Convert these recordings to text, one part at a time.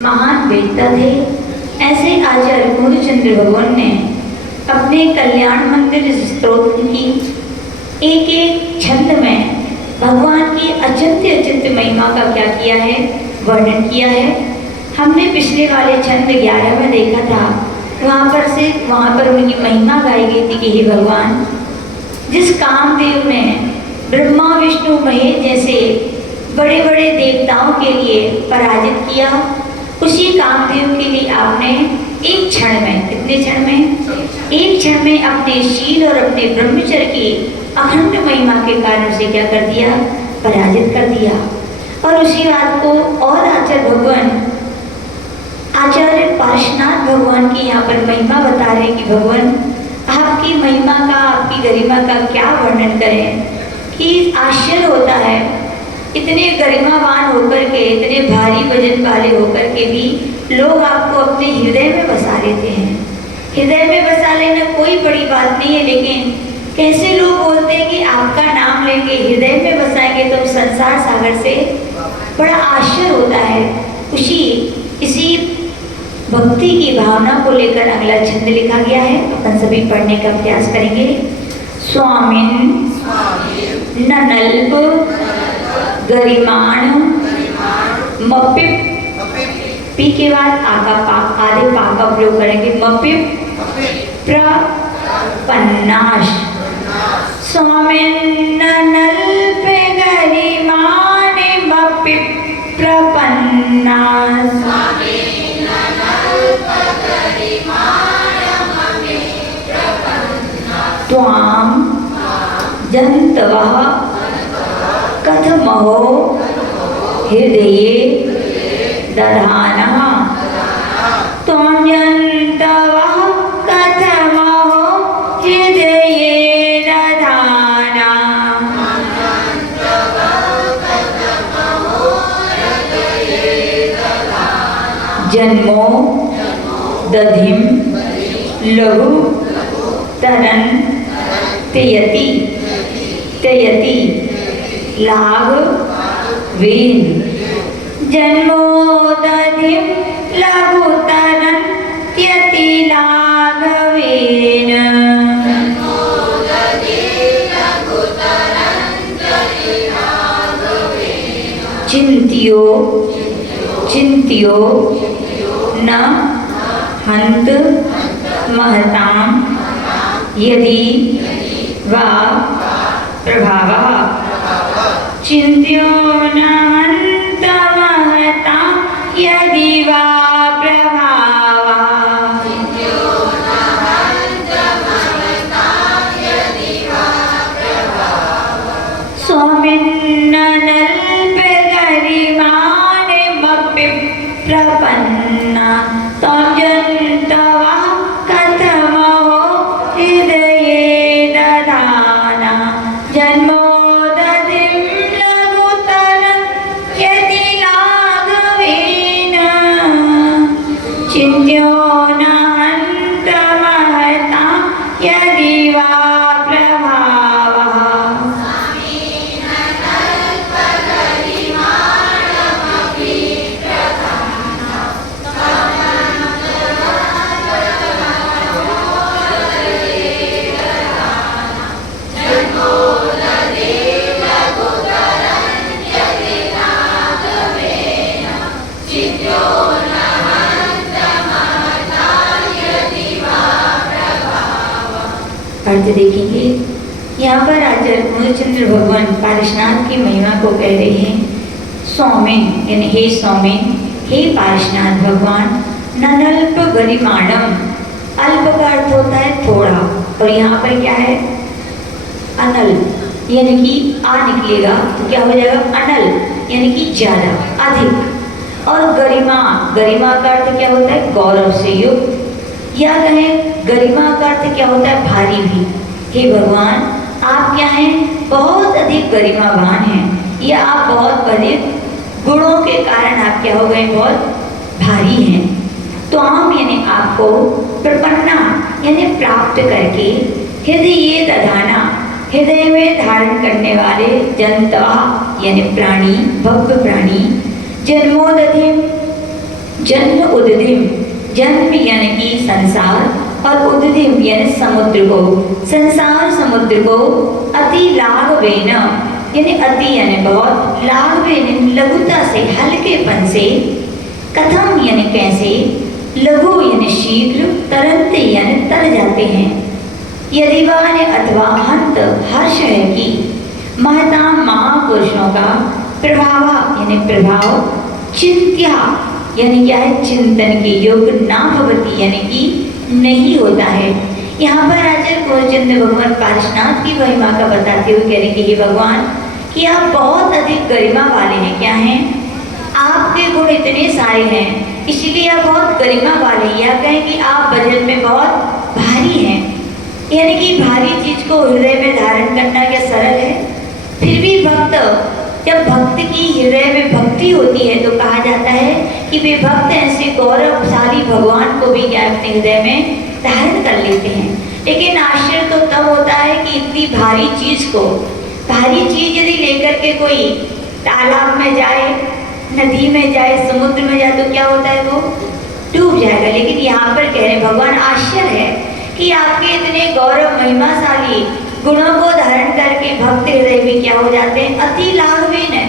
महान वेदता थे। ऐसे आचार्य पूर्णचंद्र भगवान ने अपने कल्याण मंदिर स्तोत्र की एक एक छंद में भगवान की अचिंत्य अचिंत्य महिमा का क्या किया है, वर्णन किया है। हमने पिछले वाले छंद 11 में देखा था, वहाँ पर उनकी महिमा गाई गई थी कि हे भगवान, जिस कामदेव ने ब्रह्मा विष्णु महेश जैसे बड़े बड़े देवताओं के लिए पराजित किया, उसी कामदेव के लिए आपने एक क्षण में, कितने क्षण में, एक क्षण में अपने शील और अपने ब्रह्मचर्य की अखंड महिमा के कारण से क्या कर दिया, पराजित कर दिया। और उसी बात को और आचार्य पार्श्वनाथ भगवान की यहाँ पर महिमा बता रहे कि भगवान आपकी महिमा का, आपकी गरिमा का क्या वर्णन करें कि आश्चर्य होता है। इतने गरिमावान होकर के, इतने भारी वजन वाले होकर के भी लोग आपको अपने हृदय में बसा लेते हैं। हृदय में बसा लेना कोई बड़ी बात नहीं है, लेकिन कैसे लोग बोलते हैं कि आपका नाम लेंगे, हृदय में बसाएंगे तो संसार सागर से बड़ा आश्चर्य होता है। इसी भक्ति की भावना को लेकर अगला छंद लिखा गया है, अपन सभी पढ़ने का प्रयास करेंगे। स्वामिन ननल्प गरिमाण मपिप, पी के बाद आधे पा का प्रयोग करेंगे। मपिप प्रपन्नाश, स्वामिन नल्प गरिमाण मपिप प्रपन्नाश, त्वां जन्तवः कथमहो हृदये दधानः, त्वां जन्तवः कथमहो हृदये दधानः, जन्मो दधिं लघु तरन् त्ययति लाघवेन, जन्मोदधिं लघुतरं त्ययति लाघवेन, चिन्त्यो न हन्त महतां यदि वा प्रभावः, चिन्त्यो न हन्त महतां यदि वा प्रभावः, स्वामिन् नल्प गरिमाण मपिप प्रपन्ना, त्वां जन्तवः कथमहो हृदये दधाना, जन्मोदधिं लघुतरं त्ययति लाघवेन, चिन्त्यो न हन्त महतां यदि वा प्रभावः। अर्थ देखेंगे। यहाँ पर आचार्य पूर्णचंद्र भगवान पार्श्वनाथ की महिमा को कह रहे हैं। सौमिन यानी हे सौमिन, हे पार्श्वनाथ भगवान, ननल्प गरिमाणम, अल्प का अर्थ होता है थोड़ा, और यहाँ पर क्या है, अनल यानी कि आ निकलेगा तो क्या हो जाएगा, अनल यानी कि ज्यादा, अधिक। और गरिमा का अर्थ क्या होता है, गौरव से युक्त, या कहें गरिमा का अर्थ क्या होता है, भारी भी। हे भगवान, आप क्या हैं, बहुत अधिक गरिमावान हैं, या आप बहुत अधिक गुणों के कारण आप क्या हो गए, बहुत भारी हैं। तो हम यानी आपको प्रपन्ना यानी प्राप्त करके, हृदय दधाना हृदय में धारण करने वाले, जंतवा यानी प्राणी, भव्य प्राणी, जन्मोदधिम जन्म उद्दिम, जन्म यानी कि संसार, और उद्दिम यानी समुद्र को, संसार समुद्र को अति लाघवेन यानी अति यानी बहुत, लाघवेन लघुता से, हल्केपन से, कथम यानी कैसे, लघु यानी शीघ्र, तरंते यानी तर जाते हैं, यदि वाने अथवा हंत हर्ष है कि महता महापुरुषों का प्रभाव यानी प्रभाव, चिंत्या यानी क्या है, चिंतन के योग्य ना भवती यानी कि नहीं होता है। यहाँ पर आचार्य पूर्णचंद्र भगवान पारसनाथ की महिमा का बताते हुए कह रहे कि हे भगवान कि आप बहुत अधिक गरिमा वाले हैं। क्या हैं? आपके गुण इतने सारे हैं, इसलिए आप बहुत गरिमा वाले हैं। या कहें कि आप वजन में बहुत भारी हैं, यानी कि भारी चीज को हृदय में धारण करना क्या सरल है? फिर भी भक्त, जब भक्त की हृदय में भक्ति होती है तो कहा जाता है कि वे भक्त ऐसे गौरवशाली भगवान को भी क्या अपने हृदय में धारण कर लेते हैं। लेकिन आश्चर्य तो तब होता है कि इतनी भारी चीज को, भारी चीज यदि लेकर के कोई तालाब में जाए, नदी में जाए, समुद्र में जाए तो क्या होता है, वो डूब जाएगा। लेकिन यहाँ पर कह रहे भगवान आश्चर्य है कि आपके इतने गौरव महिमाशाली गुणों को धारण करके भक्त हृदय भी क्या हो जाते हैं, अति लाघवेन है,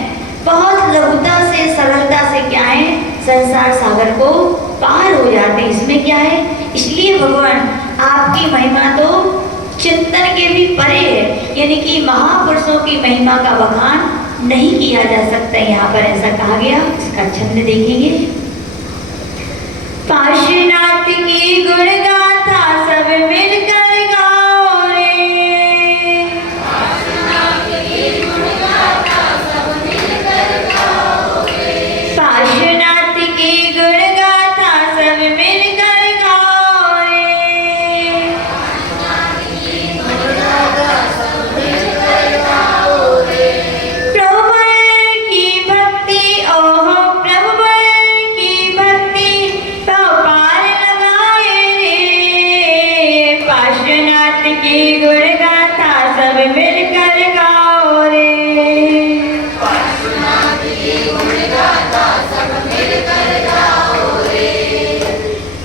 बहुत लघुता से, सरलता से क्या है, संसार सागर को पार हो जाते हैं। इसमें क्या है, इसलिए भगवान आपकी महिमा तो चिंतन के भी परे है, यानी कि महापुरुषों की महिमा का बखान नहीं किया जा सकता। यहाँ पर ऐसा कहा गया। इसका छंद देखेंगे। पार्श्वनाथ की गुण गाथा सब मिलकर गाओ रे, पार्श्वनाथ की गुण गाथा सब मिलकर गाओ रे, पार्श्वनाथ की गुण गाथा सब मिलकर गाओ रे, पार्श्वनाथ की गुण गाथा सब मिलकर गाओ रे। प्रभुवर की भक्ति ओहो, प्रभुवर की भक्ति पार लगाए रे, पार्श्वनाथ की गुण गाथा सब मिलकर गाओ रे, पार्श्वनाथ की गुण गाथा सब मिलकर गाओ रे।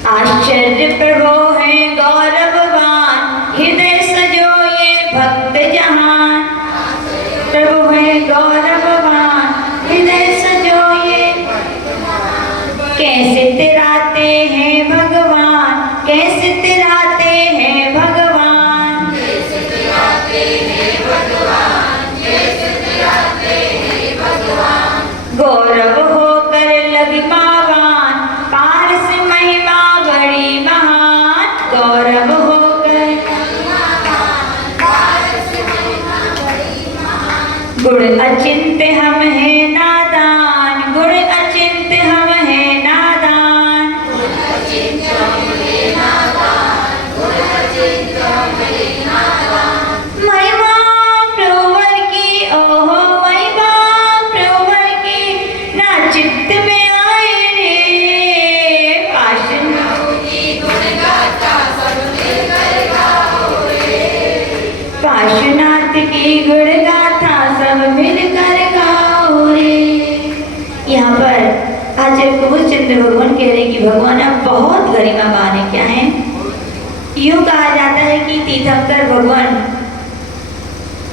आश्चर्य प्रभो है गौरववान, हृदय सजो ये भक्त जहान, प्रभु है गौरववान, हृदय सजो ये, कैसे तिराते हैं भगवान, कैसे तिराते हैं भगवान, कैसे तिराते हैं भगवान, कैसे तिराते हैं भगवान। गौरव होकर लगिमावान, पारस महिमा बड़ी महान, गौरव होकर लगिमावान, पारस महिमा बड़ी महान। गुण अचिंत्य हम है नादान, गुण अचिंत्य हम है नादान, गुण अचिंत्य हम है नादान, गुण अचिंत्य हम है नादान। महिमा प्रभुवर की ओहो, महिमा प्रभुवर की ना चित्त में आए रे, पार्श्वनाथ की गुण गाथा सब मिलकर गाओ रे, पार्श्वनाथ की गुण गाथा सब मिलकर गाओ रे। यहाँ पर आचार्य प्रभुचंद्र भगवान कह रहे कि भगवान आप बहुत गरिमावान है। क्या है? यूं कहा जाता है कि तीर्थंकर भगवान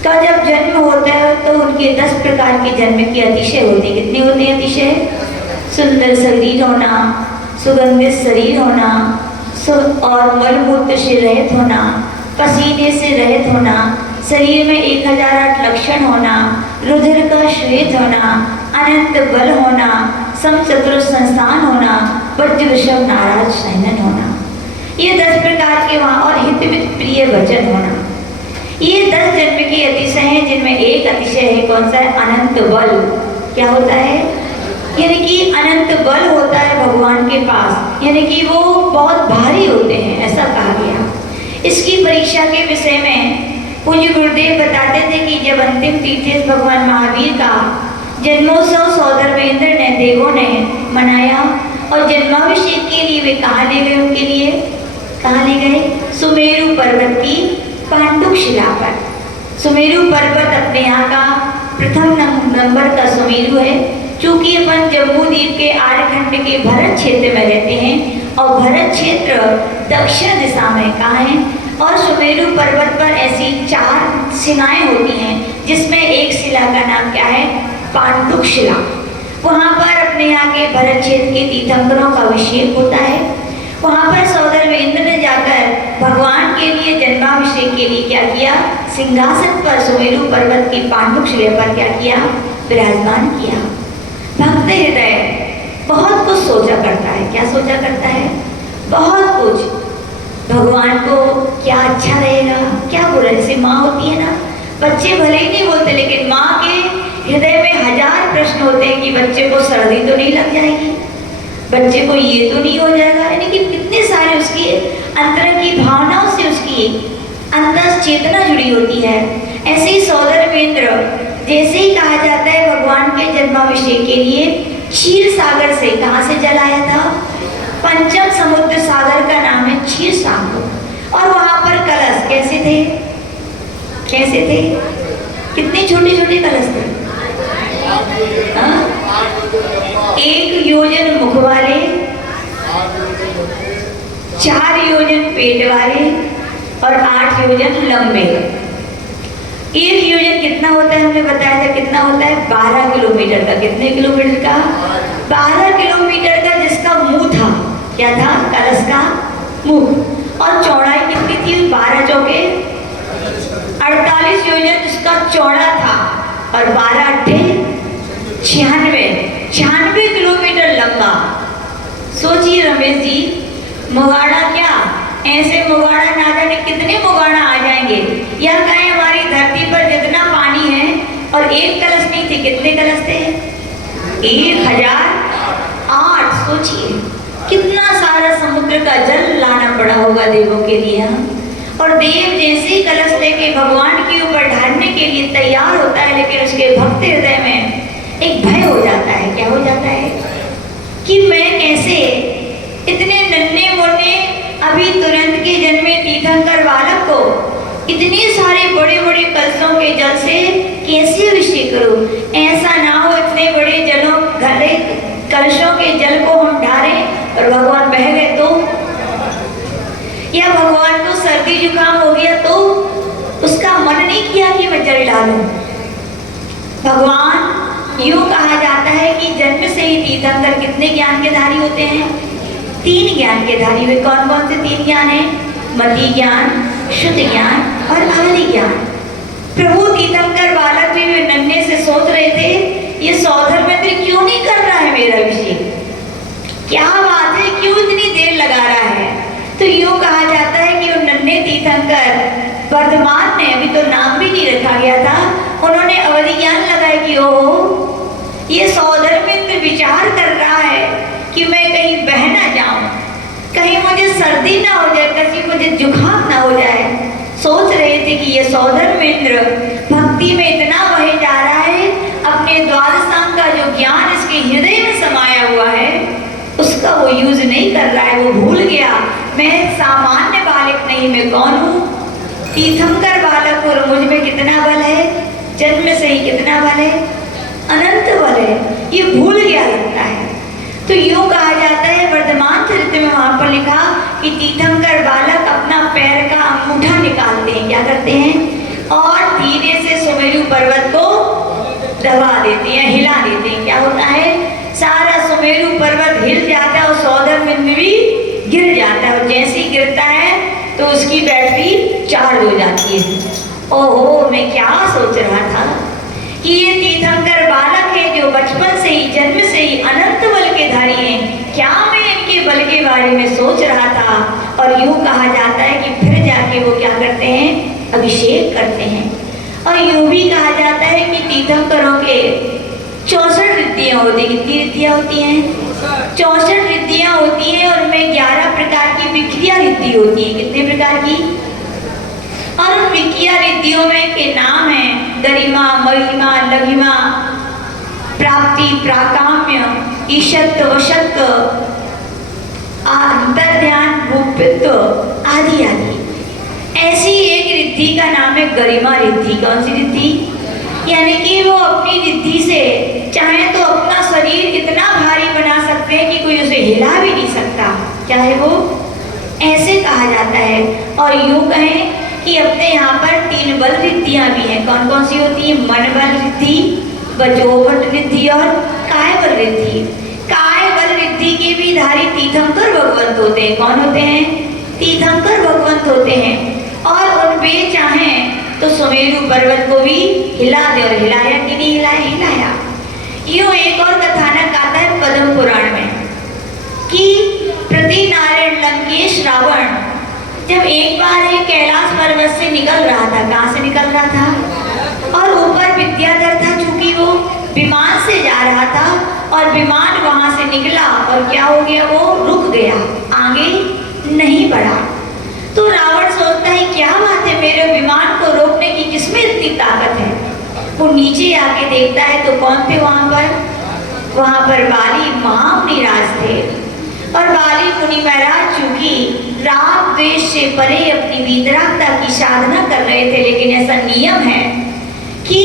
का जब जन्म होता है तो उनके 10 प्रकार के जन्म के अतिशय होते हैं। कितने होते हैं अतिशय? सुंदर शरीर होना, सुगंधित शरीर होना, और मलमूत्र से रहित होना, पसीने से रहित होना, शरीर में 1008 लक्षण होना, रुधिर का श्वेत होना, अनंत बल होना, समचतुर संस्थान होना, वज्र वृषभ नाराज सहनन होना, ये 10 प्रकार के वहाँ, और हित में प्रिय वचन होना। ये 10 जन्म के अतिशय हैं, जिनमें एक अतिशय है। कौन सा है? अनंत बल। क्या होता है? यानी कि अनंत बल होता है भगवान के पास, यानी कि वो बहुत भारी होते हैं, ऐसा कहा गया। इसकी परीक्षा के विषय में पूज्य गुरुदेव बताते थे कि जब अंतिम तीर्थेश भगवान महावीर का जन्मोत्सव सौधर्मेंद्र ने, देवों ने मनाया, और जन्माभिषेक के लिए वे कहाँ ले गए? उनके लिए कहाँ ले गए? सुमेरु पर्वत की पांडुक शिला पर। सुमेरु पर्वत अपने यहाँ का प्रथम नंबर का सुमेरु है, चूंकि अपन जम्मू द्वीप के आर्यखंड के भरत क्षेत्र में रहते हैं और भरत क्षेत्र दक्षिण दिशा में कहाँ है, और सुमेरु पर्वत पर ऐसी 4 शिलाएं होती हैं, जिसमें एक शिला का नाम क्या है, पांडुक शिला। वहाँ पर अपने यहाँ के भरत क्षेत्र के तीर्थंकरों का अभिषेक होता है। वहाँ पर सौंदर्येंद्र ने जाकर भगवान के लिए जन्माभिषेक के लिए क्या किया, सिंहासन पर सुमेरु पर्वत की पांडुक शिला पर क्या किया, विराजमान किया। भक्त हृदय बहुत कुछ सोचा करता है। क्या सोचा करता है, बहुत कुछ। भगवान को क्या अच्छा रहेगा, क्या बुरा। जैसे माँ होती है ना, बच्चे भले ही नहीं बोलते, लेकिन माँ के हृदय में 1000 प्रश्न होते हैं कि बच्चे को सर्दी तो नहीं लग जाएगी, बच्चे को ये तो नहीं हो जाएगा। यानी कि कितने सारे उसकी अंतर की भावनाओं से उसकी अंतर चेतना जुड़ी होती है। ऐसे ही सौंदर्येंद्र जैसे ही कहा जाता है भगवान के जन्माभिषेक के लिए क्षीर सागर से, कहाँ से जल आया था, पंचम समुद्र सागर का नाम है क्षीर सागर। और वहां पर कलश कैसे थे, कैसे थे, कितने छोटे छोटे कलश थे, 1 योजन मुख वाले, 4 योजन पेट वाले और 8 योजन लंबे। 1 योजन कितना होता है, हमने बताया था कितना होता है, 12 किलोमीटर का। कितने किलोमीटर का, 12 किलोमीटर का, जिसका मुंह था, क्या था, कलश का मुंह। और चौड़ाई कितनी थी, 12 चौके 48 योजन उसका चौड़ा था, और 12 अट्ठे 96 किलोमीटर लंबा। सोचिए रमेश जी, मुगाड़ा क्या, ऐसे मुगाड़ा ना जाने कितने मुगाड़ा आ जाएंगे। या कहें हमारी धरती पर जितना पानी है, और एक कलश नहीं थे, कितने कलश थे, 1008। सोचिए कितना सारा समुद्र का जल लाना पड़ा होगा देवों के लिए। और देव जैसे ही कलश लेके भगवान के ऊपर ढालने के लिए तैयार होता है, लेकिन उसके भक्त हृदय में एक भय हो जाता है। क्या हो जाता है कि मैं कैसे इतने नन्हे मुन्ने अभी तुरंत के जन्मे तीर्थंकर बालक को इतने सारे बड़े बड़े कलशों के जल से कैसे अभिषेक करूं। ऐसा ना हो इतने बड़े जलों घड़े कलशों के जल को हम ढारें और भगवान बह गए तो, या भगवान को सर्दी जुकाम हो गया तो उसका मन नहीं किया कि मैं जल डालूं। भगवान यूं कहा जाता है कि जन्म से ही तीर्थंकर कितने ज्ञान के धारी होते हैं, 3 ज्ञान के धारी हुए। कौन कौन से 3 ज्ञान है, मति ज्ञान, शुद्ध ज्ञान और आदि ज्ञान। प्रभु तीर्थंकर बालक भी वे नन्हे से सोच रहे थे, ये सौंदर्येंद्र क्यों नहीं कर रहा है मेरा अभिषेक, क्या बात है, क्यों इतनी देर लगा रहा है। तो यूं कहा जाता है कि वो नन्हे तीर्थंकर वर्धमान ने, अभी तो नाम भी नहीं रखा गया था, उन्होंने अवधि ज्ञान लगाया कि ओ ये सौंदर्येंद्र विचार कर रहा है कि मैं कहीं बह ना जाऊं, कहीं मुझे सर्दी ना हो जाए, कहीं मुझे जुकाम ना हो जाए। सोच रहे थे कि ये सौंदर्येंद्र भक्ति में इतना बहे जा रहा है, अपने द्वादशांग का जो ज्ञान इसके हृदय में समाया हुआ है उसका वो यूज नहीं कर रहा है। वो भूल गया मैं सामान्य बालक नहीं, मैं कौन हूँ, तीर्थंकर बालक, और मुझ में कितना बल है, जन्म से ही कितना बल है, अनंत बल है। ये भूल गया लगता है। तो यूं कहा जाता है वर्धमान चरित्र में, वहां पर लिखा कि तीर्थंकर बालक अपना पैर का अंगूठा निकालते हैं, क्या करते हैं, और धीरे से सुमेरु पर्वत को दबा देते हैं, हिला देते हैं। क्या होता है, सारा सुमेरु पर्वत हिल जाता है और सौंदर्येंद्र भी गिर जाता है। और जैसे ही गिरता है तो उसकी बैटरी चार्ज हो जाती है। ओहो, मैं क्या सोच रहा था कि ये तीर्थंकर बालक है जो बचपन से ही, जन्म से ही अनंत बल के धारी हैं। क्या मैं इनके बल के बारे में सोच रहा था। और यूं कहा जाता है कि फिर जाके वो क्या करते हैं, अभिषेक करते हैं। और यूं भी कहा जाता है कि तीर्थंकरों के 64 रिद्धियां होती हैं। कितनी रिद्धियां होती हैं, 64 रिद्धियां होती हैं, और उनमें 11 प्रकार की विक्रिया रिद्धि होती है। कितने प्रकार की, और उन विक्रिया रिद्धियों में के नाम है गरिमा, महिमा, लघिमा, प्राप्ति, प्राकाम्य, ईशत्व, वशत्व, अंतर्ध्यान, भूपित्व आदि आदि। ऐसी एक रिद्धि का नाम है गरिमा रिद्धि। कौन सी रिद्धि, यानी कि वो अपनी रिद्धि से चाहे तो अपना शरीर इतना भारी बना सकते हैं कि कोई उसे हिला भी नहीं सकता, चाहे वो ऐसे कहा जाता है। और यूं कहें कि अपने यहाँ पर 3 बल रिद्धियां भी हैं। कौन कौन सी होती है? मन बल रिद्धि, वजोबल रिद्धि और काय बल रिद्धि। काय बल रिद्धि के भी धारी तीर्थंकर भगवंत होते हैं। कौन होते हैं? तीर्थंकर भगवंत होते हैं। और उनपे चाहें तो सुमेरु पर्वत को भी हिला दे, और हिलाया कि नहीं हिलाया? हिलाया। यूं एक और कथानक आता है पद्म पुराण में कि प्रति नारायण लंकेश रावण जब एक बार एक कैलाश पर्वत से निकल रहा था। कहाँ से निकल रहा था? और ऊपर विद्याधर था, चूंकि वो विमान से जा रहा था और विमान वहां से निकला और क्या हो गया? वो रुक गया, आगे नहीं बढ़ा। तो रावण सोचता है क्या बात है, मेरे विमान को रोकने की किसमें इतनी ताकत है? वो नीचे आके देखता है तो कौन थे वहां पर? वहां पर बाली महामुनिराज थे। और बाली मुनि महाराज चूंकि राग द्वेष से परे अपनी वीतरागता की साधना कर रहे थे, लेकिन ऐसा नियम है कि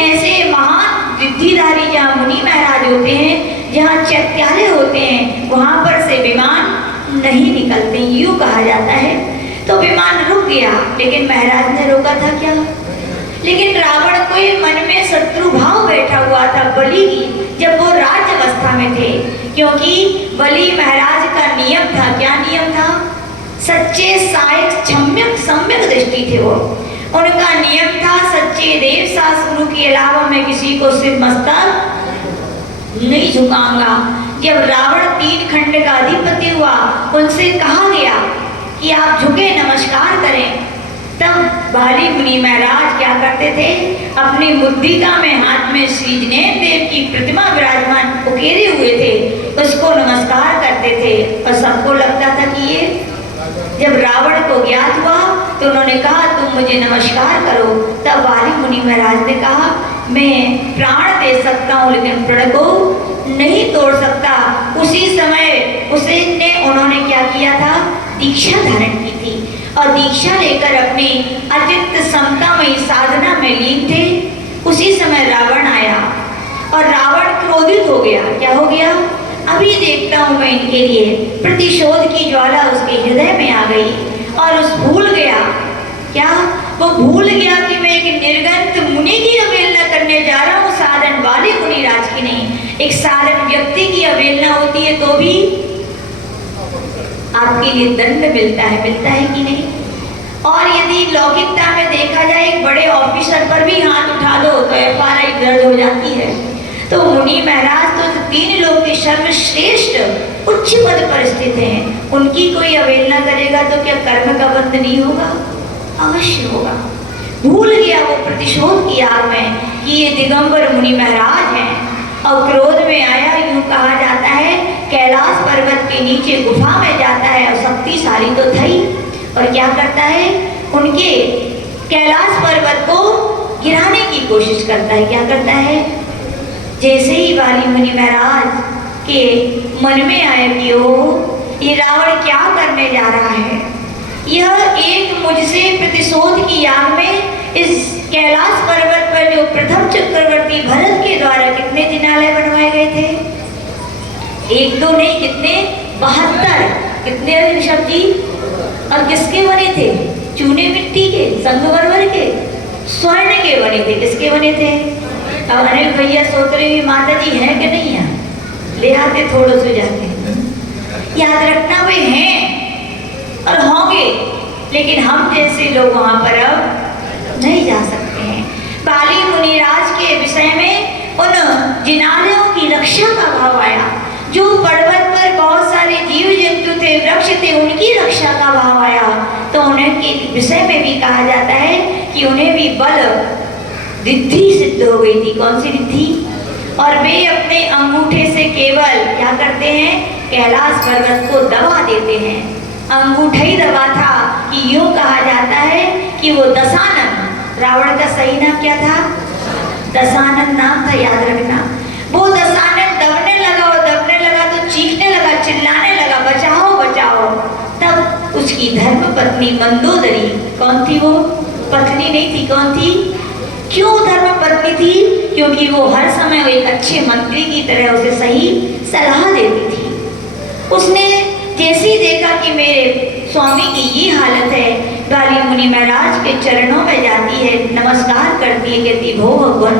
ऐसे महान रिद्धिधारी जहाँ मुनि महाराज होते हैं, जहाँ चैत्यालय होते हैं, वहां पर से विमान नहीं निकलते, यूं कहा जाता है। तो विमान रुक गया, लेकिन महाराज ने रोका था क्या? लेकिन रावण को मन में शत्रु भाव बैठा हुआ था बलि की, जब वो राज्य अवस्था में थे। क्योंकि बलि महाराज का नियम था, क्या नियम था? सच्चे सायक सम्यक दृष्टि थे वो। उनका नियम था सच्चे देव शास्त्रों के अलावा मैं किसी को सिर मस्तक नहीं झुकाऊंगा। जब रावण 3 खंड का अधिपति हुआ, उनसे कहा गया कि आप झुके नमस्कार करें, तब बाली मुनि महाराज क्या करते थे? अपनी मुद्रिका में हाथ में श्री जिनेन्द्र देव की प्रतिमा विराजमान उकेरे हुए थे, उसको नमस्कार करते थे। और सबको लगता था कि ये, जब रावण को ज्ञात हुआ तो उन्होंने कहा तुम मुझे नमस्कार करो। तब बाली मुनि महाराज ने कहा मैं प्राण दे सकता हूँ, लेकिन प्रण को नहीं तोड़ सकता। उसी समय उन्होंने क्या किया था? दीक्षा धारण की थी, और दीक्षा लेकर अपनी अचिंत समतामयी साधना में लीन थे। उसी समय रावण आया और रावण क्रोधित हो गया। क्या हो गया? अभी देखता हूं मैं इनके लिए। प्रतिशोध की ज्वाला उसके हृदय में आ गई और उस भूल गया, क्या वो भूल गया कि मैं एक निर्गंत मुनि की अवहेलना करने जा रहा हूँ, साधन वाले मुनिराज की नहीं। एक साधन व्यक्ति की अवहेलना होती है तो भी आपके लिए दंड मिलता है कि नहीं? और यदि लौकिकता में देखा जाए, एक बड़े ऑफिसर पर भी हाथ उठा दो तो FRI दर्ज हो जाती है। तो मुनि महाराज तो 3 लोग के सर्वश्रेष्ठ उच्च पद पर स्थित हैं, उनकी कोई अवहेलना करेगा तो क्या कर्म का बंध नहीं होगा? अवश्य होगा। भूल गया वो प्रतिशोध की आग में कि ये दिगंबर मुनि महाराज हैं, और क्रोध में आया। यूं कहा जाता है कैलाश पर्वत के नीचे गुफा में जाता है, और शक्तिशाली तो था ही, और क्या करता है? उनके कैलाश पर्वत को गिराने की कोशिश करता है। क्या करता है? जैसे ही बाली मुनि महाराज के मन में आया कि ओ ये रावण क्या करने जा रहा है, यह एक मुझसे प्रतिशोध की आग में इस कैलाश पर्वत पर जो प्रथम चक्रवर्ती भरत के द्वारा कितने जिनालय बनवाए गए थे? 1-2 नहीं, कितने? 72। कितने ऋषभ जी? और किसके बने थे? चूने मिट्टी के, संगमरमर के, स्वर्ण के बने थे। किसके बने थे? अब अनिल भैया सोच रहे हैं माता जी हैं कि नहीं है, ले आते थोड़े से जाके। याद रखना वे हैं और होंगे, लेकिन हम जैसे लोग वहां पर अब नहीं जा सकते हैं। बाली मुनिराज के विषय में उन जिनालयों की रक्षा का भाव आया। जो पर्वत पर बहुत सारे जीव जंतु थे, वृक्ष थे, उनकी रक्षा का भाव आया। तो उन्हें के विषय में भी कहा जाता है कि उन्हें भी बल रिद्धि सिद्ध हो गई थी। कौन सी रिद्धि? और वे अपने अंगूठे से केवल क्या करते हैं? कैलाश पर्वत को दबा देते हैं। अंगूठा ही दबा था कि यूं कहा जाता है कि वो दशानन, रावण का सही नाम क्या था? दशानन नाम था, याद रखना। वो दशानन दबने लगा, वो दबने लगा तो चीखने लगा, चिल्लाने लगा, बचाओ बचाओ। तब उसकी धर्म पत्नी मंदोदरी, कौन थी वो? पत्नी नहीं थी, कौन थी? क्यों धर्म पत्नी थी? क्योंकि वो हर समय एक अच्छे मंत्री की तरह उसे सही सलाह देती थी। उसने जैसे ही देखा कि मेरे स्वामी की ये हालत है, बाली मुनि महाराज के चरणों में जाती है, नमस्कार करती है, कहती भो भगवान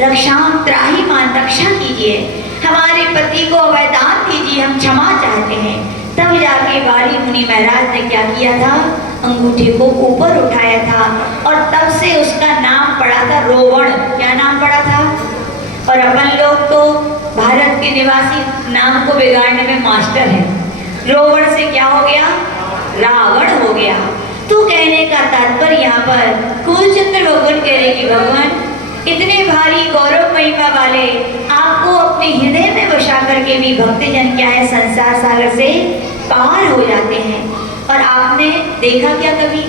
रक्षाम त्राहिमाम, रक्षा कीजिए, हमारे पति को वरदान दीजिए, हम क्षमा चाहते हैं। तब जाके बाली मुनि महाराज ने क्या किया था, अंगूठे को ऊपर उठाया था और तब से उसका नाम पड़ा था रोवण। क्या नाम पड़ा था? और अपन लोग तो भारत के निवासी नाम को बिगाड़ने में मास्टर हैं। रोवण से क्या हो गया? रावण हो गया। तो कहने का तात्पर्य यहाँ पर कुलचंद्र भगवान कह रहे कि भगवान इतने भारी गौरव महिमा वाले आपको अपने हृदय में बसा करके भी भक्तजन क्या है, संसार सागर से पार हो जाते हैं। और आपने देखा क्या कभी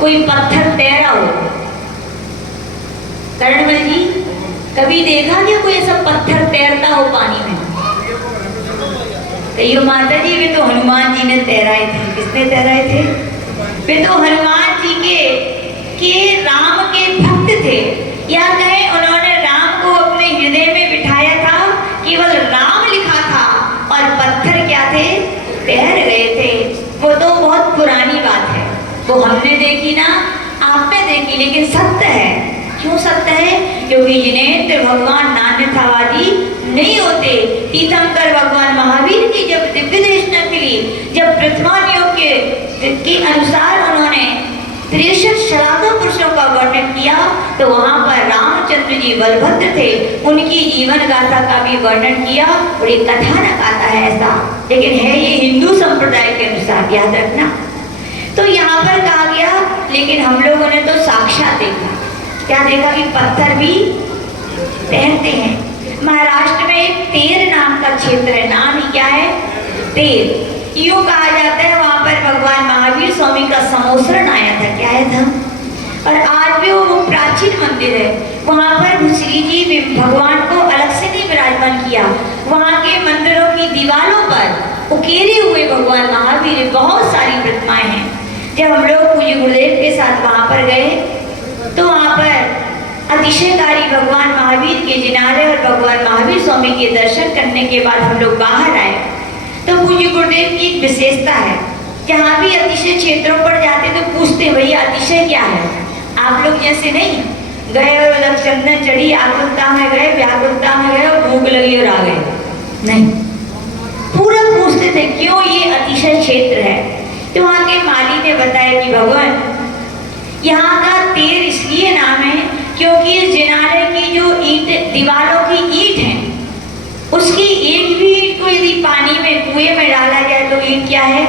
कोई पत्थर तैरा हो? करणमल जी कभी देखा क्या कोई ऐसा पत्थर तैरता हो पानी में? कहियो माता जी वे तो हनुमान जी ने तैराए थे। किसने तैराए थे? वे तो हनुमान जी के राम के भक्त थे, या कहें उन्होंने राम को अपने हृदय में बिठाया था, केवल राम लिखा था और पत्थर क्या थे? तैर गए थे। वो तो बहुत पुरानी बात है, वो हमने देखी ना, आपने देखी, लेकिन सत्य है। क्यों सत्य है? क्योंकि जिनेंद्र भगवान नान्यथावादी नहीं होते। तीर्थंकर भगवान महावीर की जब दिव्य देशना मिली, जब प्रथमान योग के अनुसार उन्होंने 63 शराधा पुरुषों का वर्णन किया, तो वहां पर रामचंद्र जी बलभद्र थे, उनकी जीवन गाथा का भी वर्णन किया और एक कथानक आता है ऐसा, लेकिन है ये हिंदू संप्रदाय के अनुसार, याद रखना। तो यहाँ पर कहा गया, लेकिन हम लोगों ने तो साक्षात देखा। क्या देखा? कि पत्थर भी तैरते हैं। महाराष्ट्र में एक तेर नाम का क्षेत्र है, नाम ही क्या है? तेर। यूँ कहा जाता है वहाँ पर भगवान महावीर स्वामी का समोसरण आया था। क्या आया था? और आज भी वो प्राचीन मंदिर है। वहाँ पर श्री जी भगवान को अलग से नहीं विराजमान किया। वहाँ के मंदिरों की दीवारों पर उकेरे हुए भगवान महावीर बहुत सारी प्रतिमाएं हैं। जब हम लोग पूज्य गुरुदेव के साथ वहाँ पर गए तो वहाँ पर अतिशयकारी भगवान महावीर के जिनारे और भगवान महावीर स्वामी के दर्शन करने के बाद हम लोग बाहर आए तो पूज्य गुरुदेव की एक विशेषता है, जहाँ भी अतिशय क्षेत्रों पर जाते तो पूछते भैया अतिशय क्या है? आप लोग जैसे नहीं गए और अलग चंदन चढ़ी, आकुलता में गए, व्याकुलता में गए और भूख लगी और आ गए, नहीं, पूरा पूछते थे क्यों ये अतिशय क्षेत्र है। तो वहाँ के माली ने बताया कि भगवान यहाँ का तेर इसलिए नाम है क्योंकि इस जिनारे की जो ईंट, दीवारों की ईंट है, उसकी एक भी ईंट को यदि पानी में कुएं में डाला जाए तो ईंट क्या है?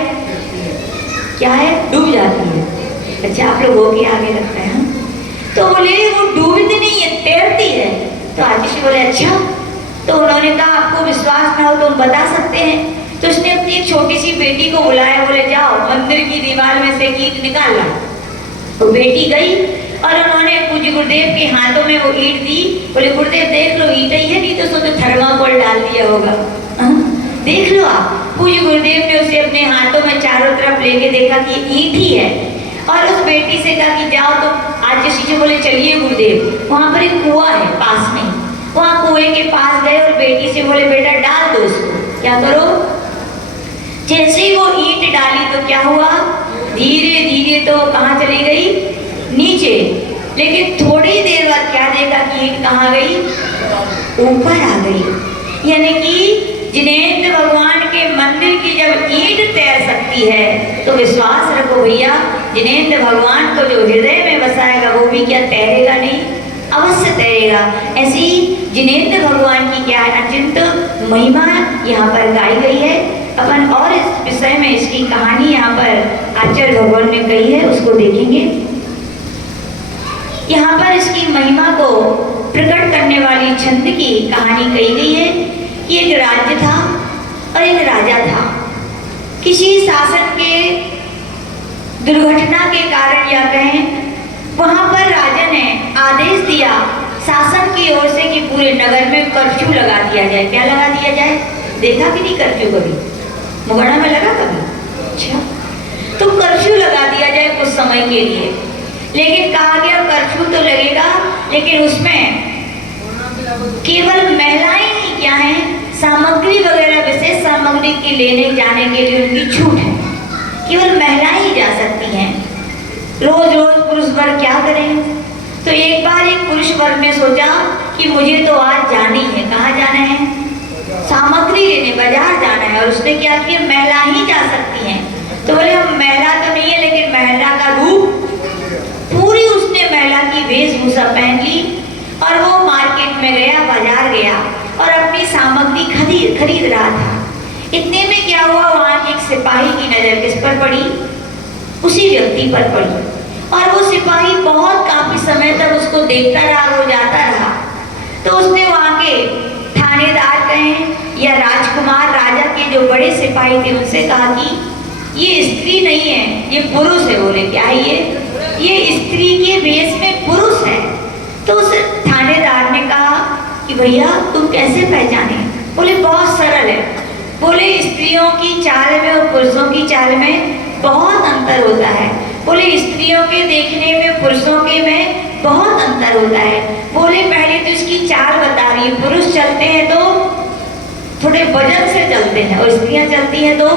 क्या है? डूब जाती है। अच्छा, आप लोग हो के आगे लगता है। तो बोले वो डूबती नहीं है, तैरती है। तो आतिशी बोले अच्छा। तो उन्होंने कहा आपको विश्वास ना हो तो हम बता सकते हैं। तो उसने अपनी एक छोटी सी बेटी को बुलाया, बोले जाओ मंदिर की दीवार में से ईंट निकाल ला। तो बेटी गई और उन्होंने पूज्य गुरुदेव के हाथों में वो ईंट दी। बोले गुरुदेव देख लो ईंट ही है, नहीं तो सोचो थर्माकोल डाल दिया होगा, देख लो आप। पूज्य गुरुदेव ने उसे अपने हाथों में चारों तरफ लेके देखा कि ईंट ही है और उस बेटी से कहा कि जाओ। तो आज जैसे बोले चलिए गुरुदेव, वहाँ पर एक कुआं है पास में, वहाँ कुएं के पास गए और बेटी से बोले बेटा डाल दो उसको। क्या करो? जैसे ही वो ईंट डाली तो क्या हुआ? धीरे धीरे तो कहाँ चली गई? नीचे। लेकिन थोड़ी देर बाद क्या देखा कि ईंट कहाँ गई? ऊपर आ गई। यानी कि जिनेंद्र भगवान के मंदिर की जब ईंट तैर सकती है तो विश्वास रखो भैया, जिनेंद्र भगवान को जो हृदय में बसाएगा वो भी क्या तैरेगा नहीं? अवश्य तैरेगा। ऐसी जिनेंद्र भगवान की क्या है अचिंत महिमा यहाँ पर गाई गई है। अपन और इस विषय में इसकी कहानी यहाँ पर आचार्य भगवान ने कही है, उसको देखेंगे। यहाँ पर इसकी महिमा को प्रकट करने वाली छंद की कहानी कही गई है कि एक राज्य था और एक राजा था। किसी शासन के दुर्घटना के कारण या कहें वहाँ पर राजा ने आदेश दिया शासन की ओर से कि पूरे नगर में कर्फ्यू लगा दिया जाए। क्या लगा दिया जाए? देखा कि नहीं कर्फ्यू कभी? मुगड़ा में लगा कभी? अच्छा, तो कर्फ्यू लगा दिया जाए कुछ समय के लिए। लेकिन कहा गया कर्फ्यू तो लगेगा, लेकिन उसमें केवल महिलाएं ही क्या है, सामग्री वगैरह विशेष सामग्री की लेने जाने के लिए उनकी छूट है, केवल महिलाएं ही जा सकती हैं। रोज रोज पुरुष वर्ग क्या करें। तो एक बार एक पुरुष वर्ग ने सोचा कि मुझे तो आज जाना ही है। कहाँ जाना है? सामग्री लेने बाजार जाना है। और उसने क्या किया, महिला ही जा सकती हैं। तो बोले हम महिला तो नहीं है, लेकिन महिला का रूप पूरी उसने महिला की वेशभूषा पहन ली और वो मार्केट में गया, बाजार गया और अपनी सामग्री खरीद रहा था। इतने में क्या हुआ, वहां एक सिपाही की नजर किस पर पड़ी? उसी व्यक्ति पर पड़ी। और वो सिपाही बहुत काफी समय तक उसको देखता रहा, वो जाता रहा। तो उसने वहां के थानेदार कहें या राजकुमार, राजा के जो बड़े सिपाही थे, उनसे कहा कि ये स्त्री नहीं है, ये पुरुष है। बोले क्या है ये स्त्री के वेश में पुरुष है। तो उस थानेदार ने कहा कि भैया तुम कैसे पहचाने? बोले बहुत सरल है। बोले स्त्रियों की चाल में और पुरुषों की चाल में बहुत अंतर होता है। बोले स्त्रियों के देखने में पुरुषों के में बहुत अंतर होता है। बोले पहले तो इसकी चाल बता रही है, पुरुष चलते हैं तो थोड़े वजन से चलते हैं और स्त्रियां चलती हैं तो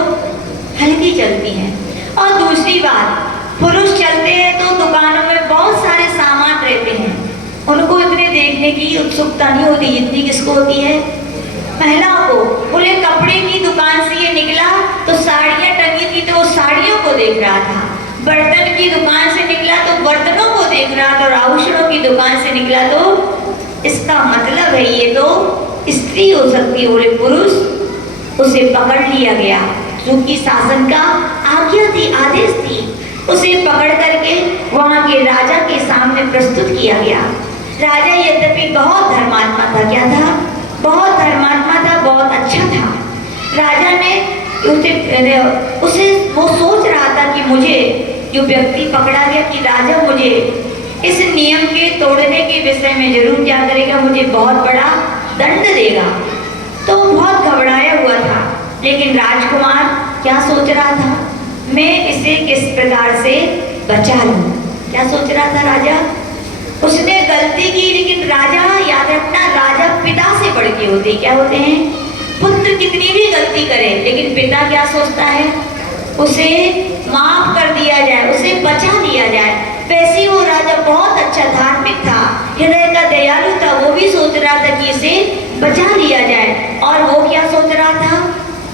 हल्की चलती हैं। और दूसरी बात, पुरुष चलते हैं तो दुकानों में बहुत सारे सामान रहते हैं, उनको इतने देखने की उत्सुकता नहीं होती जितनी किसको होती है, महिलाओं को। बोले कपड़े की दुकान से ये निकला तो साड़ियां टंगी थी तो वो साड़ियों को देख रहा था, बर्तन की दुकान से निकला तो बर्तनों को देख रहा था, और आभूषणों की दुकान से निकला तो इसका मतलब है ये तो स्त्री हो सकती है। बोले पुरुष, उसे पकड़ लिया गया, क्योंकि शासन का आज्ञा थी, आदेश थी। उसे पकड़ करके वहां के राजा के सामने प्रस्तुत किया गया। राजा यद्यपि बहुत धर्मात्मा था, क्या था? बहुत धर्मात्मा था, बहुत अच्छा था। राजा ने उसे वो सोच रहा था कि मुझे जो व्यक्ति पकड़ा गया कि राजा मुझे इस नियम के तोड़ने के विषय में जरूर क्या करेगा, मुझे बहुत बड़ा दंड देगा। तो बहुत घबराया हुआ था। लेकिन राजकुमार क्या सोच रहा था, मैं इसे किस प्रकार से बचा लूं। क्या सोच रहा था राजा? उसने गलती की, लेकिन राजा, याद रखना, राजा पिता से बढ़ के होते। क्या होते हैं? पुत्र कितनी भी गलती करे, लेकिन पिता क्या सोचता है, उसे माफ कर दिया जाए, उसे बचा दिया जाए। वैसे वो राजा बहुत अच्छा धार्मिक था, हृदय का दयालु था। वो भी सोच रहा था कि इसे बचा लिया जाए। और वो क्या सोच रहा था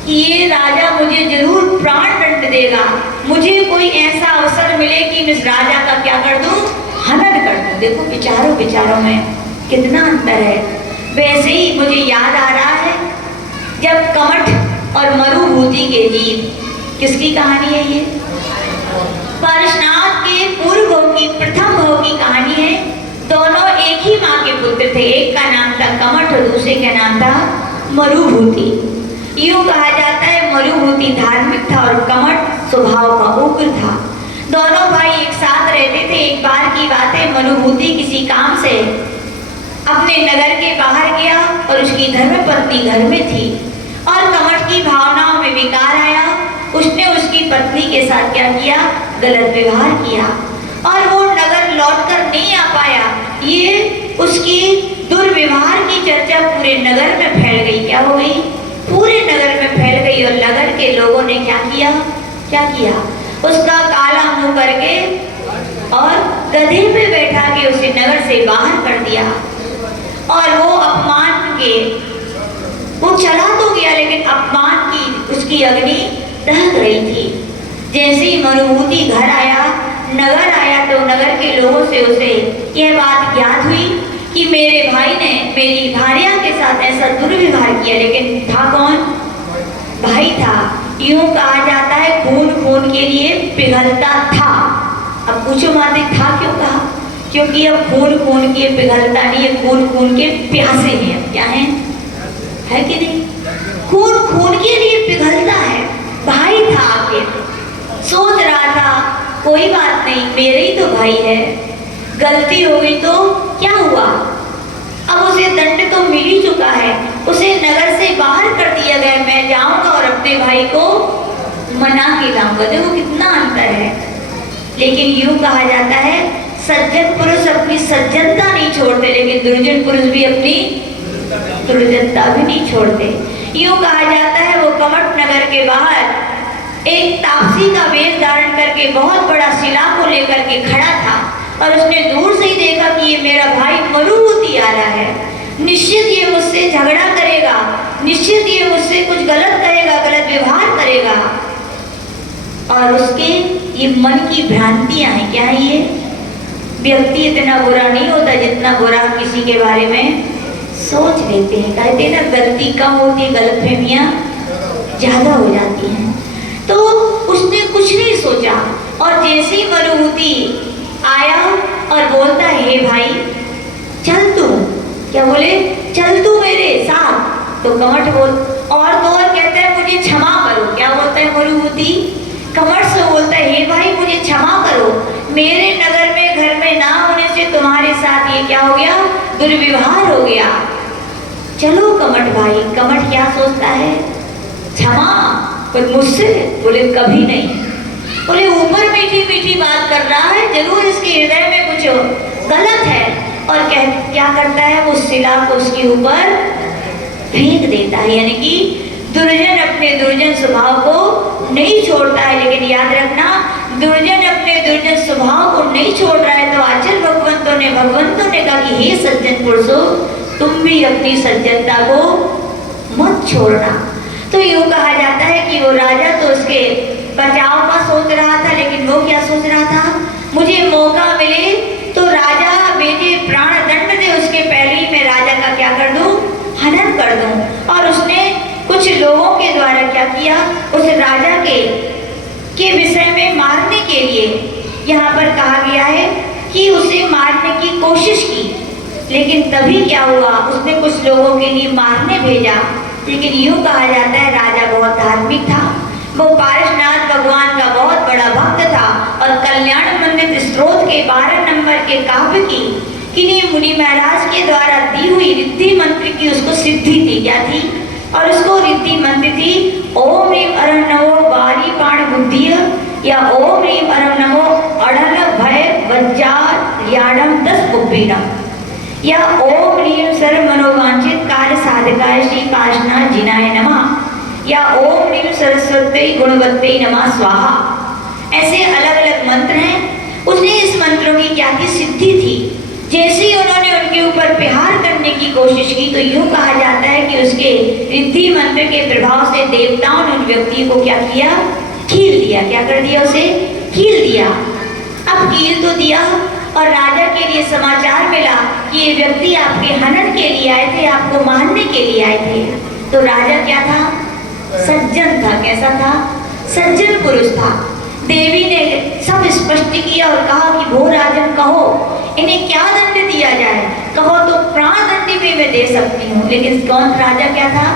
कि ये राजा मुझे जरूर प्राण दंड देगा, मुझे कोई ऐसा अवसर मिले कि मैं इस राजा का क्या कर दूं, हनन कर दूं। देखो विचारों में कितना अंतर है। वैसे ही मुझे याद आ रहा है जब कमठ और मरुभूति के जीव, किसकी कहानी है ये? पारसनाथ के पूर्व भोग की, प्रथम भोग की कहानी है। दोनों एक ही माँ के पुत्र थे, एक का नाम था कमठ और दूसरे का नाम था मरुभूति। यूं कहा जाता है मरुभूति धार्मिक था और कमठ स्वभाव का उग्र था। दोनों भाई एक साथ रहते थे। एक बार की बात है, मरुभूति किसी काम से अपने नगर के बाहर गया और उसकी धर्मपत्नी घर में थी और कमठ की भावनाओं में विकार आया। उसने उसकी पत्नी के साथ क्या किया, गलत व्यवहार किया और वो नगर लौटकर नहीं आ पाया। ये उसकी दुर्व्यवहार की चर्चा पूरे नगर में फैल गई। क्या हो गई? पूरे नगर में फैल गई। और नगर के लोगों ने क्या किया, उसका काला मुंह करके और गधे पे बैठा के उसे नगर से बाहर कर दिया। और वो अपमान के, वो चला तो गया, लेकिन अपमान की उसकी अग्नि दहक रही थी। जैसे ही मरुभूति घर आया, नगर आया, तो नगर के लोगों से उसे यह बात ज्ञात हुई कि मेरे भाई ने मेरी भार्या के साथ ऐसा दुर्व्यवहार किया। लेकिन था कौन? भाई था। यूं कहा जाता है खून खून के लिए पिघलता था। अब पूछो माते था क्यों कहा? क्योंकि अब खून खून के पिघलता नहीं है, खून खून के प्यासे हैं। अब क्या है कि नहीं? खून खून के लिए पिघलता है। भाई था, आखिर सोच रहा था कोई बात नहीं, मेरे ही तो भाई है, गलती हो गई तो क्या हुआ, अब उसे दंड तो मिल ही चुका है, उसे नगर से बाहर कर दिया गया। मैं जाऊंगा और अपने भाई को मना के लाऊंगा। देखो कितना अंतर है। लेकिन यूं कहा जाता है सज्जन पुरुष अपनी सज्जनता नहीं छोड़ते, लेकिन दुर्जन पुरुष भी अपनी दुर्जन भी नहीं छोड़ते। यूं कहा जाता है वो कमट नगर के बाहर एक तापसी का वेश धारण करके बहुत बड़ा शिला को लेकर के खड़ा था और उसने दूर से ही देखा कि ये मेरा भाई मरुभूति आ रहा है, निश्चित ये मुझसे झगड़ा करेगा, निश्चित ये मुझसे कुछ गलत करेगा, गलत व्यवहार करेगा। और उसके ये मन की भ्रांतियां हैं। क्या है ये? व्यक्ति इतना बुरा नहीं होता जितना बुरा किसी के बारे में सोच लेते हैं। कहते हैं ना, गलती कम होती है, गलतफहमियां ज्यादा हो जाती हैं। तो उसने कुछ नहीं सोचा और जैसे ही मरुभूति आया और बोलता है, हे भाई चल तू, क्या बोले, चल तू मेरे साथ। तो कमठ बोल और तो और कहता है मुझे क्षमा करो। क्या बोलता है मरुभूति? कमठ से बोलता है, हे भाई मुझे क्षमा करो, मेरे नगर में घर में ना होने से तुम्हारे साथ ये क्या हो गया, दुर्व्यवहार हो गया। चलो कमठ भाई। कमठ क्या सोचता है? क्षमा पर मुझसे? बोले कभी नहीं। बोले ऊपर मीठी मीठी बात कर रहा है, जरूर इसके हृदय में कुछ गलत है। और क्या करता है, उस शिला को उसके ऊपर फेंक देता है। यानी कि दुर्जन अपने दुर्जन स्वभाव को नहीं छोड़ता है। लेकिन याद रखना, दुर्जन अपने दुर्जन स्वभाव को नहीं छोड़ रहा है तो आचल भगवंतों ने कहा कि हे सज्जन पुरुषों, तुम भी अपनी सज्जनता को मत छोड़ना। तो यूं कहा जाता है कि वो राजा तो उसके बचाव का सोच रहा था, लेकिन वो क्या सोच रहा था, मुझे मौका मिले तो राजा बेटे प्राण दंड दे, उसके पहले ही मैं राजा का क्या कर दूं, हनन कर दूं। और उसने कुछ लोगों के द्वारा क्या किया, उस राजा के विषय में मारने के लिए, यहाँ पर कहा गया है कि उसे मारने की कोशिश की। लेकिन तभी क्या हुआ, उसने कुछ लोगों के लिए मारने भेजा। लेकिन यूं कहा जाता है राजा बहुत धार्मिक था, वो पारसनाथ भगवान का बहुत बड़ा भक्त था और कल्याण मंडित स्त्रोत के 12 नंबर के काव्य की किन्हीं मुनि महाराज के द्वारा दी हुई रिद्धि मंत्र की उसको सिद्धि थी। क्या थी? और उसको रिद्धि मंत्र थी ओम ह्रीम अरहं नमो बारी पाण बुद्धिय, या ओम ह्रीम अरहं नमो अड़ल भय वज्जार याडम 10 कुबीरम, या ओम ह्रीम सर्व मनोवांछित कार्य साधकाय श्री पार्श्वनाथ जिनाय नमः, या ओम ह्रीम सरस्वती गुणवत्ते नमः स्वाहा। ऐसे अलग अलग मंत्र हैं। उसने इस मंत्रों की क्या थी, सिद्धि थी। जैसे ही उन्होंने उनके ऊपर प्रहार करने की कोशिश की तो यूं कहा जाता है कि उसके रिद्धि मंत्र के प्रभाव से देवताओं ने उन व्यक्ति को क्या किया, कील दिया। क्या कर दिया, उसे कील दिया। अब कील तो दिया और राजा के लिए समाचार मिला कि ये व्यक्ति आपके हनन के लिए आए थे, आपको मारने के लिए आए थे। तो राजा क्या था, सज्जन था। कैसा था, सज्जन पुरुष था। देवी ने सब स्पष्ट किया और कहा कि भो राजन कहो इन्हें क्या दंड दिया जाए, कहो तो प्राण दंड भी मैं दे सकती हूँ। लेकिन कौन राजा क्या था,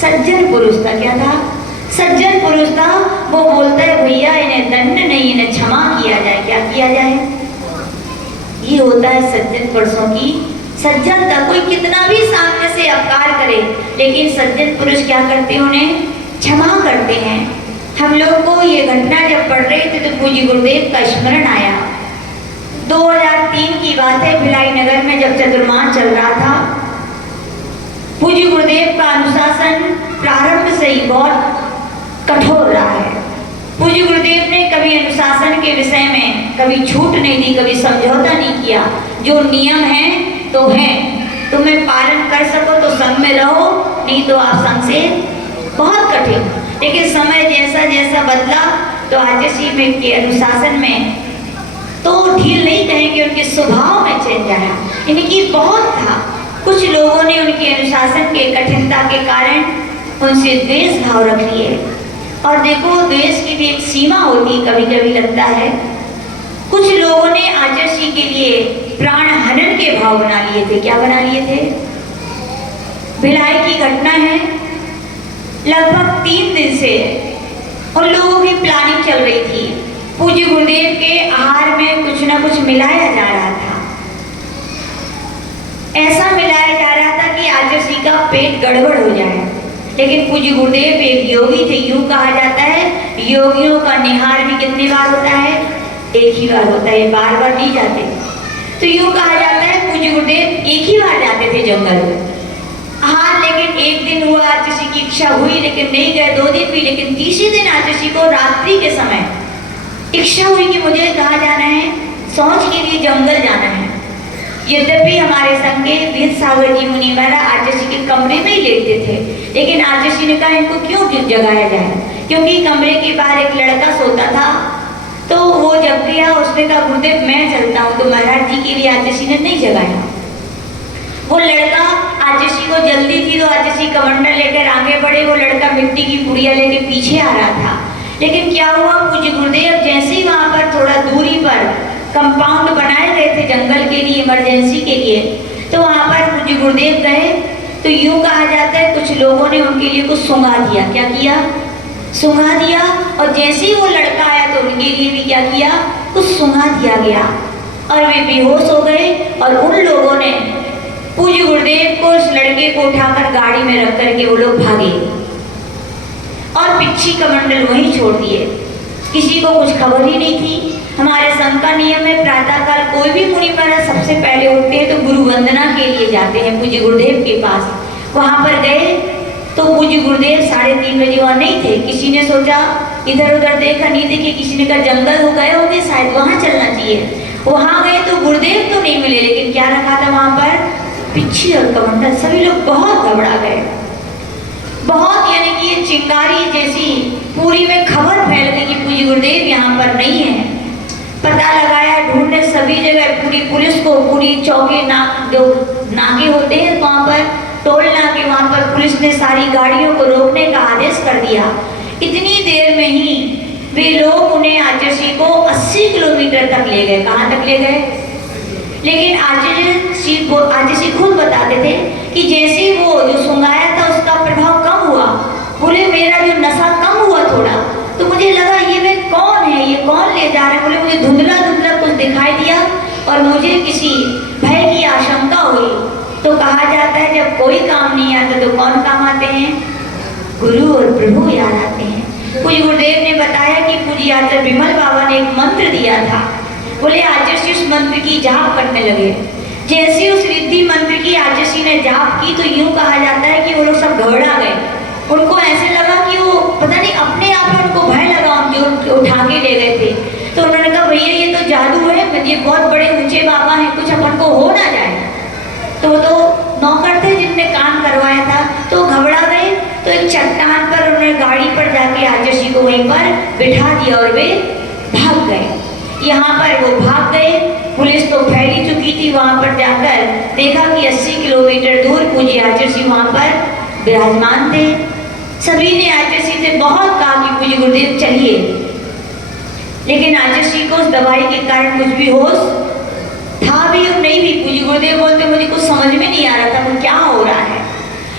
सज्जन पुरुष था। क्या था, सज्जन पुरुष था। वो बोलता है भैया इन्हें दंड नहीं, इन्हें क्षमा किया जाए। क्या किया जाए, ये होता है सज्जन पुरुषों की सज्जनता। कोई कितना भी सामने से अपकार करे लेकिन सज्जन पुरुष क्या करते हैं, उन्हें क्षमा करते हैं। हम लोग को ये घटना जब पढ़ रहे थे तो पूज्य गुरुदेव का स्मरण आया। 2003 की बात है, भिलाई नगर में जब चतुर्मास चल रहा था, पूज्य गुरुदेव का अनुशासन प्रारंभ से ही बहुत कठोर रहा है। पूज्य गुरुदेव ने कभी अनुशासन के विषय में कभी छूट नहीं दी, कभी समझौता नहीं किया। जो नियम है तो है, तुम्हें पालन कर सको तो संग में रहो, नहीं तो आप संग से बहुत कठिन। लेकिन समय जैसा जैसा बदला तो आचार्य में के अनुशासन में तो ढील नहीं कहेंगे, उनके स्वभाव में चेंज आया। यानी कि बहुत था, कुछ लोगों ने उनके अनुशासन के कठिनता के कारण उनसे द्वेष भाव रख लिए। और देखो द्वेष की भी एक सीमा होती है, कभी कभी लगता है। कुछ लोगों ने आचार्य के लिए प्राण हनन के भाव बना लिए थे। क्या बना लिए थे, भिलाई की घटना है, लगभग 3 दिन से उन लोगों की प्लानिंग चल रही थी। पूज्य गुरुदेव के आहार में कुछ ना कुछ मिलाया जा रहा था। ऐसा मिलाया जा रहा था कि आचार्य का पेट गड़बड़ हो जाए। लेकिन पूज्य गुरुदेव एक योगी थे। यूं कहा जाता है योगियों का निहार भी कितनी बार होता है, एक ही बार होता है, बार बार नहीं जाते। तो यूं कहा जाता है पूज्य गुरुदेव एक ही बार जाते थे जंगल। हाँ, लेकिन एक दिन हुआ, आचर्षि की इच्छा हुई लेकिन नहीं गए, 2 दिन भी, लेकिन तीसरे दिन आचर्षि को रात्रि के समय इच्छा हुई कि मुझे कहाँ जाना है, शौच के लिए जंगल जाना है। यद्यपि हमारे संग के वीर सागर जी मुनि महाराज आचर्षि के कमरे में ही लेटते थे, लेकिन आचर्षि ने कहा इनको क्यों जगाया जाए, क्योंकि कमरे के बाहर एक लड़का सोता था। तो वो जग गया, उसने कहा गुरुदेव मैं चलता हूँ, तो महाराज जी के लिए आचर्षि ने नहीं जगाया। वो लड़का, आचर्षि को जल्दी थी तो आचर्षि कमंडल लेकर आगे बढ़े, वो लड़का मिट्टी की पुड़िया लेके पीछे आ रहा था। लेकिन क्या हुआ, पूज्य गुरुदेव जैसे ही वहां पर थोड़ा दूरी पर कंपाउंड बनाए गए थे जंगल के लिए, इमरजेंसी के लिए, तो वहां पर पूज्य गुरुदेव गए तो यूं कहा जाता है कुछ लोगों ने उनके लिए कुछ सुंघा दिया। क्या किया? सुंघा दिया। और जैसे ही वो लड़का आया तो उनके लिए भी क्या किया, कुछ सुंघा दिया गया और वे बेहोश हो गए। और उन लोगों ने पूज्य गुरुदेव को, उस लड़के को उठाकर गाड़ी में रख करके वो लोग भागे और पिच्छी कमंडल वहीं छोड़ दिए। किसी को कुछ खबर ही नहीं थी। हमारे संघ का नियम है, प्रातःकाल कोई भी मुनि महाराज सबसे पहले उठते हैं तो गुरु वंदना के लिए जाते हैं पूज्य गुरुदेव के पास। वहां पर गए तो पूज्य गुरुदेव 3:30 बजे वहां नहीं थे। किसी ने सोचा, इधर उधर देखा, नहीं देखे, किसी ने कहा जंगल हो गए होंगे, शायद वहां चलना चाहिए। वहां गए तो गुरुदेव तो नहीं मिले, लेकिन क्या रखा था वहां पर, पिच्छी और कमंडल। सभी लोग बहुत घबरा गए, बहुत, यानी कि ये चिंगारी जैसी पूरी में खबर फैल गई कि पूज्य गुरुदेव यहाँ पर नहीं है। पता लगाया, ढूंढने सभी जगह, पूरी पुलिस को, पूरी चौके जो नाके होते हैं वहां पर, टोल नाके, वहां पर पुलिस ने सारी गाड़ियों को रोकने का आदेश कर दिया। इतनी देर में ही वे लोग उन्हें आचर्षि को 80 किलोमीटर तक ले गए। कहाँ तक ले गए? लेकिन आचर्षि खुद बताते थे कि जैसे वो जो सुंघाया था उसका प्रभाव कम हुआ। बोले मेरा जो नशा कम हुआ थोड़ा, तो मुझे लगा ये वे कौन है, ये कौन ले जा रहा है। बोले मुझे धुंधला धुंधला कुछ दिखाई दिया और मुझे किसी भय की आशंका हुई। तो कहा जाता है जब कोई काम नहीं आता तो कौन काम आते हैं? गुरु और प्रभु याद आते हैं। पूज्य गुरुदेव ने बताया कि पूज्य आचार्य विमल बाबा ने एक मंत्र दिया था। बोले आचर्षि उस मंत्र की जाप करने लगे। जैसे उस रिद्धि मंत्र की आचर्षि ने जाप की तो यूं कहा जाता है कि वो लोग सब घबरा गए। उनको ऐसे लगा कि वो पता नहीं, अपने आप में उनको भय लगा, जो उठा के ले गए थे। तो उन्होंने कहा भैया ये तो जादू है, ये बहुत बड़े ऊंचे बाबा हैं, कुछ अपन को हो ना जाए। तो वो तो नौकर थे जिनने काम करवाया था, तो घबरा गए। तो एक चट्टान पर उन्होंने गाड़ी पर जाके आचर्षि को वहीं पर बिठा दिया और वे भाग गए। यहाँ पर वो भाग गए, पुलिस तो फैली चुकी थी। वहां पर जाकर देखा कि 80 किलोमीटर दूर पूज्य आचर्षि वहां पर विराजमान थे। सभी ने आचर्षि से बहुत कहा कि पूज्य गुरुदेव चलिए, लेकिन आचर्षि को उस दवाई के कारण कुछ भी होश था भी और नहीं भी। पूज्य गुरुदेव बोलते मुझे कुछ समझ में नहीं आ रहा था वो क्या हो रहा है।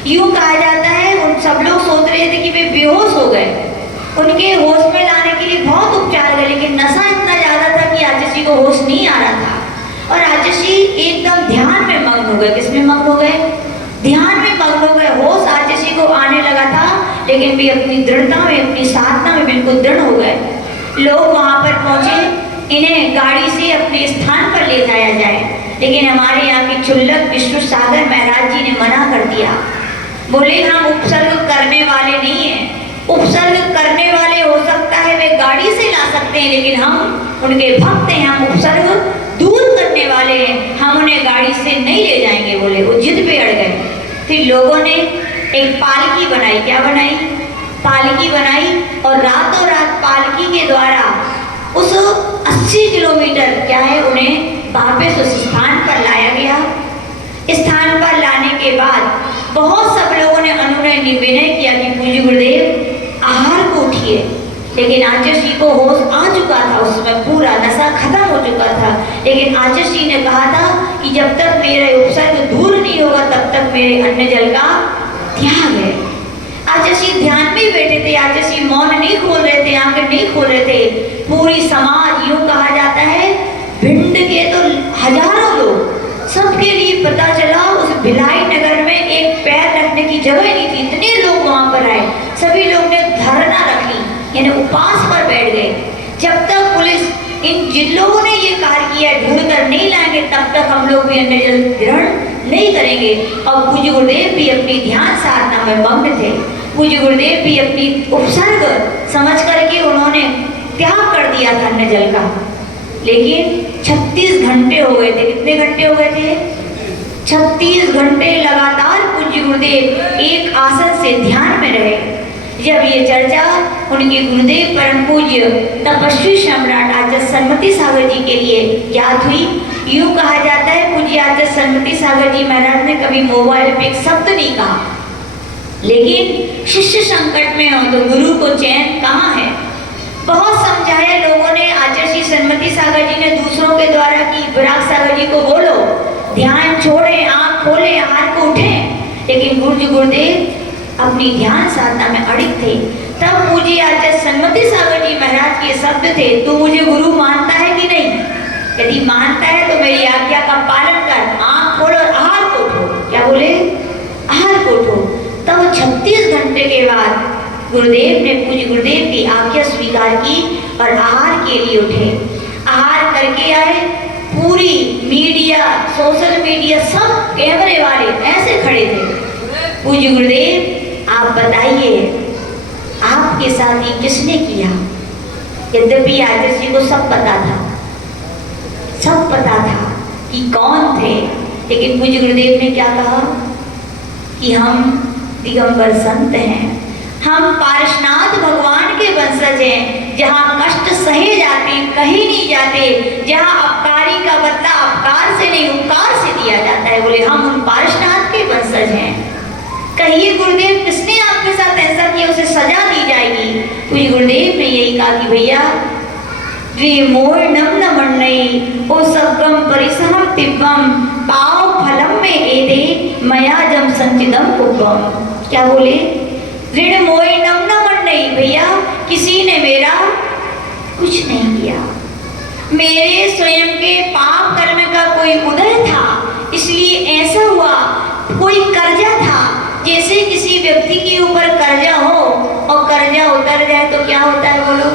यूं कहा जाता है उन सब लोग सोच रहे थे कि वे बेहोश हो गए। उनके होश में लाने के लिए बहुत उपचार गए, लेकिन नशा इतना ज्यादा था कि आचर्षि को होश नहीं आ रहा था। और आचर्षि एकदम ध्यान में मग्न हो गए। किसमें मग्न हो गए? ध्यान में मग्न हो गए। होश आचर्षि को आने लगा था, लेकिन वे अपनी दृढ़ता में, अपनी साधना में बिल्कुल दृढ़ हो गए। लोग वहां पर पहुंचे, इन्हें गाड़ी से अपने स्थान पर ले जाया जाए, लेकिन हमारे यहाँ के क्षुल्लक विष्णु सागर महाराज जी ने मना कर दिया। बोले हम उपसर्ग करने वाले नहीं हैं। उपसर्ग करने वाले हो सकता है वे गाड़ी से ला सकते हैं, लेकिन हम उनके भक्त हैं, हम उपसर्ग दूर करने वाले हैं, हम उन्हें गाड़ी से नहीं ले जाएंगे। बोले वो जिद पे अड़ गए। फिर लोगों ने एक पालकी बनाई। क्या बनाई? पालकी बनाई और रातों रात पालकी के द्वारा उस 80 किलोमीटर क्या है उन्हें वापस उस स्थान पर लाया गया। स्थान पर लाने के बाद बहुत सब लोगों ने अनुनय विनय किया कि पूज्य गुरुदेव आहार को उठिए, लेकिन आचर्षि को होश आ चुका था, उसमें पूरा नशा खत्म हो चुका था। लेकिन आचर्षि ने कहा था कि जब तक मेरा उपसर्ग दूर नहीं होगा तब तक मेरे अन्न जल का त्याग है। आचर्षि ध्यान में बैठे थे। आचर्षि मौन नहीं खोल रहे थे, आंखें नहीं खोल रहे थे। पूरी समाज, यूं कहा जाता है भिंड के तो हजारों लोग, सबके लिए पता चला उस भिलाई नगर में एक पैर रखने की जगह नहीं थी। इतने लोग वहां पर आए, सभी लोग ने धरना रख ली, यानी उपवास पर बैठ गए। जब तक पुलिस, जिन लोगों ने ये कार्य किया ढूंढ कर नहीं लाएंगे तब तक हम लोग भी अन्न जल ग्रहण नहीं करेंगे। और पूज्य गुरुदेव भी अपनी ध्यान साधना में मग्न थे। पूज्य गुरुदेव भी अपनी उपसर्ग समझ करके उन्होंने त्याग कर दिया था अन्न जल का। लेकिन 36 घंटे हो गए थे। कितने घंटे हो गए थे? 36 घंटे लगातार पूज्य गुरुदेव एक आसन से ध्यान में रहे। जब ये चर्चा उनके गुरुदेव परम पूज्य तपस्वी सम्राट आचार्य सन्मति सागर जी के लिए याद हुई। यूं कहा जाता है पूज्य आचार्य सन्मति सागर जी महाराज ने कभी मोबाइल पे एक शब्द नहीं कहा, लेकिन शिष्य संकट में हो तो गुरु को चैन कहाँ है। बहुत समझाया लोगों ने। आचार्य श्री सन्मति सागर जी ने दूसरों के द्वारा कि विराग सागर जी को बोलो ध्यान छोड़े, आंख खोले, हाथ को उठे, लेकिन गुरुदेव अपनी ध्यान साधना में अड़िग थे। तब पूज्य आचार्य सन्मति सागर जी महाराज के शब्द थे, तू मुझे गुरु मानता है कि नहीं? यदि मानता है तो मेरी आज्ञा का पालन कर, आंख खोलो और आहार को उठो। क्या बोले? आहार को उठो। तब 36 घंटे के बाद गुरुदेव ने पूज्य गुरुदेव की आज्ञा स्वीकार की और आहार के लिए उठे। आहार करके आए। पूरी मीडिया, सोशल मीडिया, सब कैमरे वाले ऐसे खड़े थे। पूज्य गुरुदेव आप बताइए आपके साथ ये किसने किया? यद्यपि आचार्य जी को सब पता था, सब पता था कि कौन थे, लेकिन पूज्य गुरुदेव ने क्या कहा कि हम दिगंबर संत हैं, हम पारसनाथ भगवान के वंशज हैं। जहाँ कष्ट सहे जाते कहीं नहीं जाते, जहाँ अपकारी का बदला अपकार से नहीं उपकार से दिया जाता है, बोले हम उन पारसनाथ के वंशज हैं। कहिए गुरुदेव किसने आपके साथ ऐसा किया, उसे सजा दी जाएगी। पूज्य गुरुदेव ने यही कहा कि भैया रे मोर नम न मन्नई ओ सबगम परिसहम तिब्बम पाव फलम में एदे मया जम संचिदम कुब्बम। क्या बोले? ऋण मोई नम न मन्नई, भैया किसी ने मेरा कुछ नहीं किया। मेरे स्वयं के पाप कर्म का कोई उदय था, इसलिए ऐसा हुआ। कोई कर्जा था, जैसे किसी व्यक्ति के ऊपर कर्जा हो और कर्जा उतर जाए तो क्या होता है बोलो?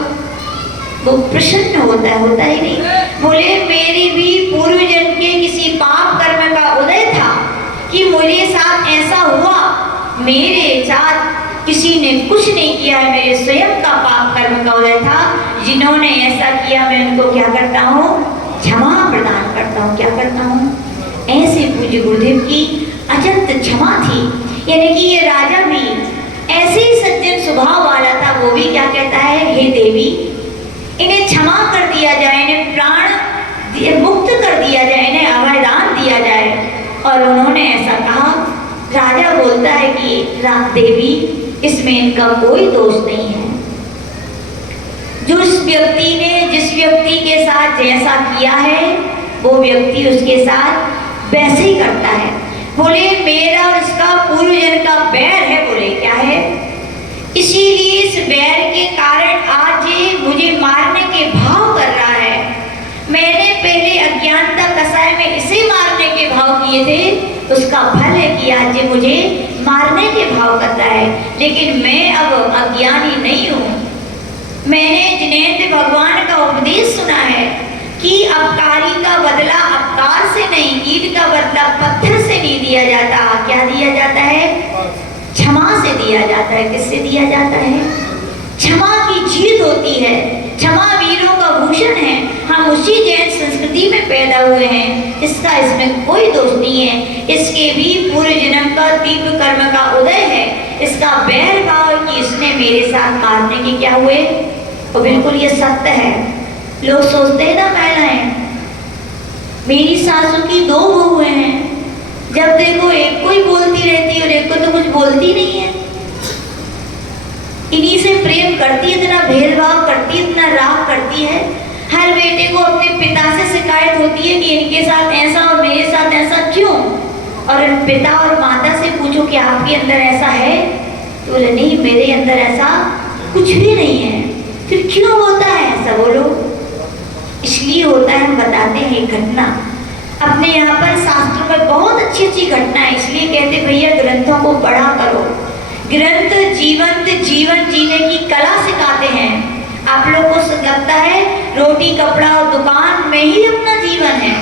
वो प्रसन्न होता है, होता ही नहीं। बोले मेरी भी पूर्व जन्म के किसी पाप कर्म का उदय था कि मेरे साथ ऐसा हुआ। मेरे साथ किसी ने कुछ नहीं किया है, मेरे स्वयं का पाप कर्म का उदय था। जिन्होंने ऐसा किया मैं उनको क्या करता हूँ? क्षमा प्रदान करता हूँ। क्या करता हूँ? ऐसे पूज्य गुरुदेव की अजंत क्षमा थी। यानी कि ये राजा भी ऐसे ही सज्जन स्वभाव वाला था। वो भी क्या कहता है, हे देवी इन्हें क्षमा कर दिया जाए, इन्हें प्राण मुक्त कर दिया जाए, इन्हें अभयदान दिया जाए। और उन्होंने ऐसा कहा। राजा बोलता है कि देवी इसमें इनका कोई दोष नहीं है। जिस व्यक्ति के साथ जैसा किया है वो व्यक्ति उसके साथ वैसे ही करता है। बोले मेरा और इसका पूर्व जन्म का बैर है। बोले क्या है? इसीलिए इस बैर के कारण आज ये मुझे मारने के भाव कर रहा है। मैंने पहले अज्ञानता कसाय में इसे मारने के भाव किए थे, उसका फल है कि आज ये मुझे मारने के भाव करता है। लेकिन मैं अब अज्ञानी नहीं हूँ। मैंने जिनेंद्र भगवान का उपदेश सुना है कि अपकारी का बदला अपकार से नहीं, ईंट का बदला पत्थर से नहीं दिया जाता। क्या दिया जाता है? क्षमा से दिया जाता है। किससे दिया जाता है? क्षमा की जीत होती है। क्षमा वीरों का भूषण है। हम उसी जैन संस्कृति में पैदा हुए हैं, इसका इसमें कोई दोष नहीं है। इसके भी पूर्व जन्म का तीव्र कर्म का उदय है। इसका बैर भाव कि इसने मेरे साथ मारने के क्या हुए, तो बिल्कुल ये सत्य है। लोग सोचते हैं ना महिलाएं, मेरी सासू की 2 बहुएं हैं, जब देखो एक को ही बोलती रहती है और एक को तो कुछ बोलती नहीं है। इन्हीं से प्रेम करती है, इतना भेदभाव करती है, इतना राग करती है। हर बेटे को अपने पिता से शिकायत होती है कि इनके साथ ऐसा और मेरे साथ ऐसा क्यों। और पिता और माता से पूछो कि आपके अंदर ऐसा है, तो बोले नहीं मेरे अंदर ऐसा कुछ भी नहीं है। फिर क्यों होता है ऐसा बोलो? इसलिए होता है, हम बताते हैं एक घटना अपने यहाँ पर शास्त्रों में बहुत अच्छी अच्छी घटना है। इसलिए कहते भैया ग्रंथों को पढ़ा करो। ग्रंथ जीवंत जीवन जीने की कला सिखाते हैं। आप लोग को लगता है रोटी कपड़ा और दुकान में ही अपना जीवन है,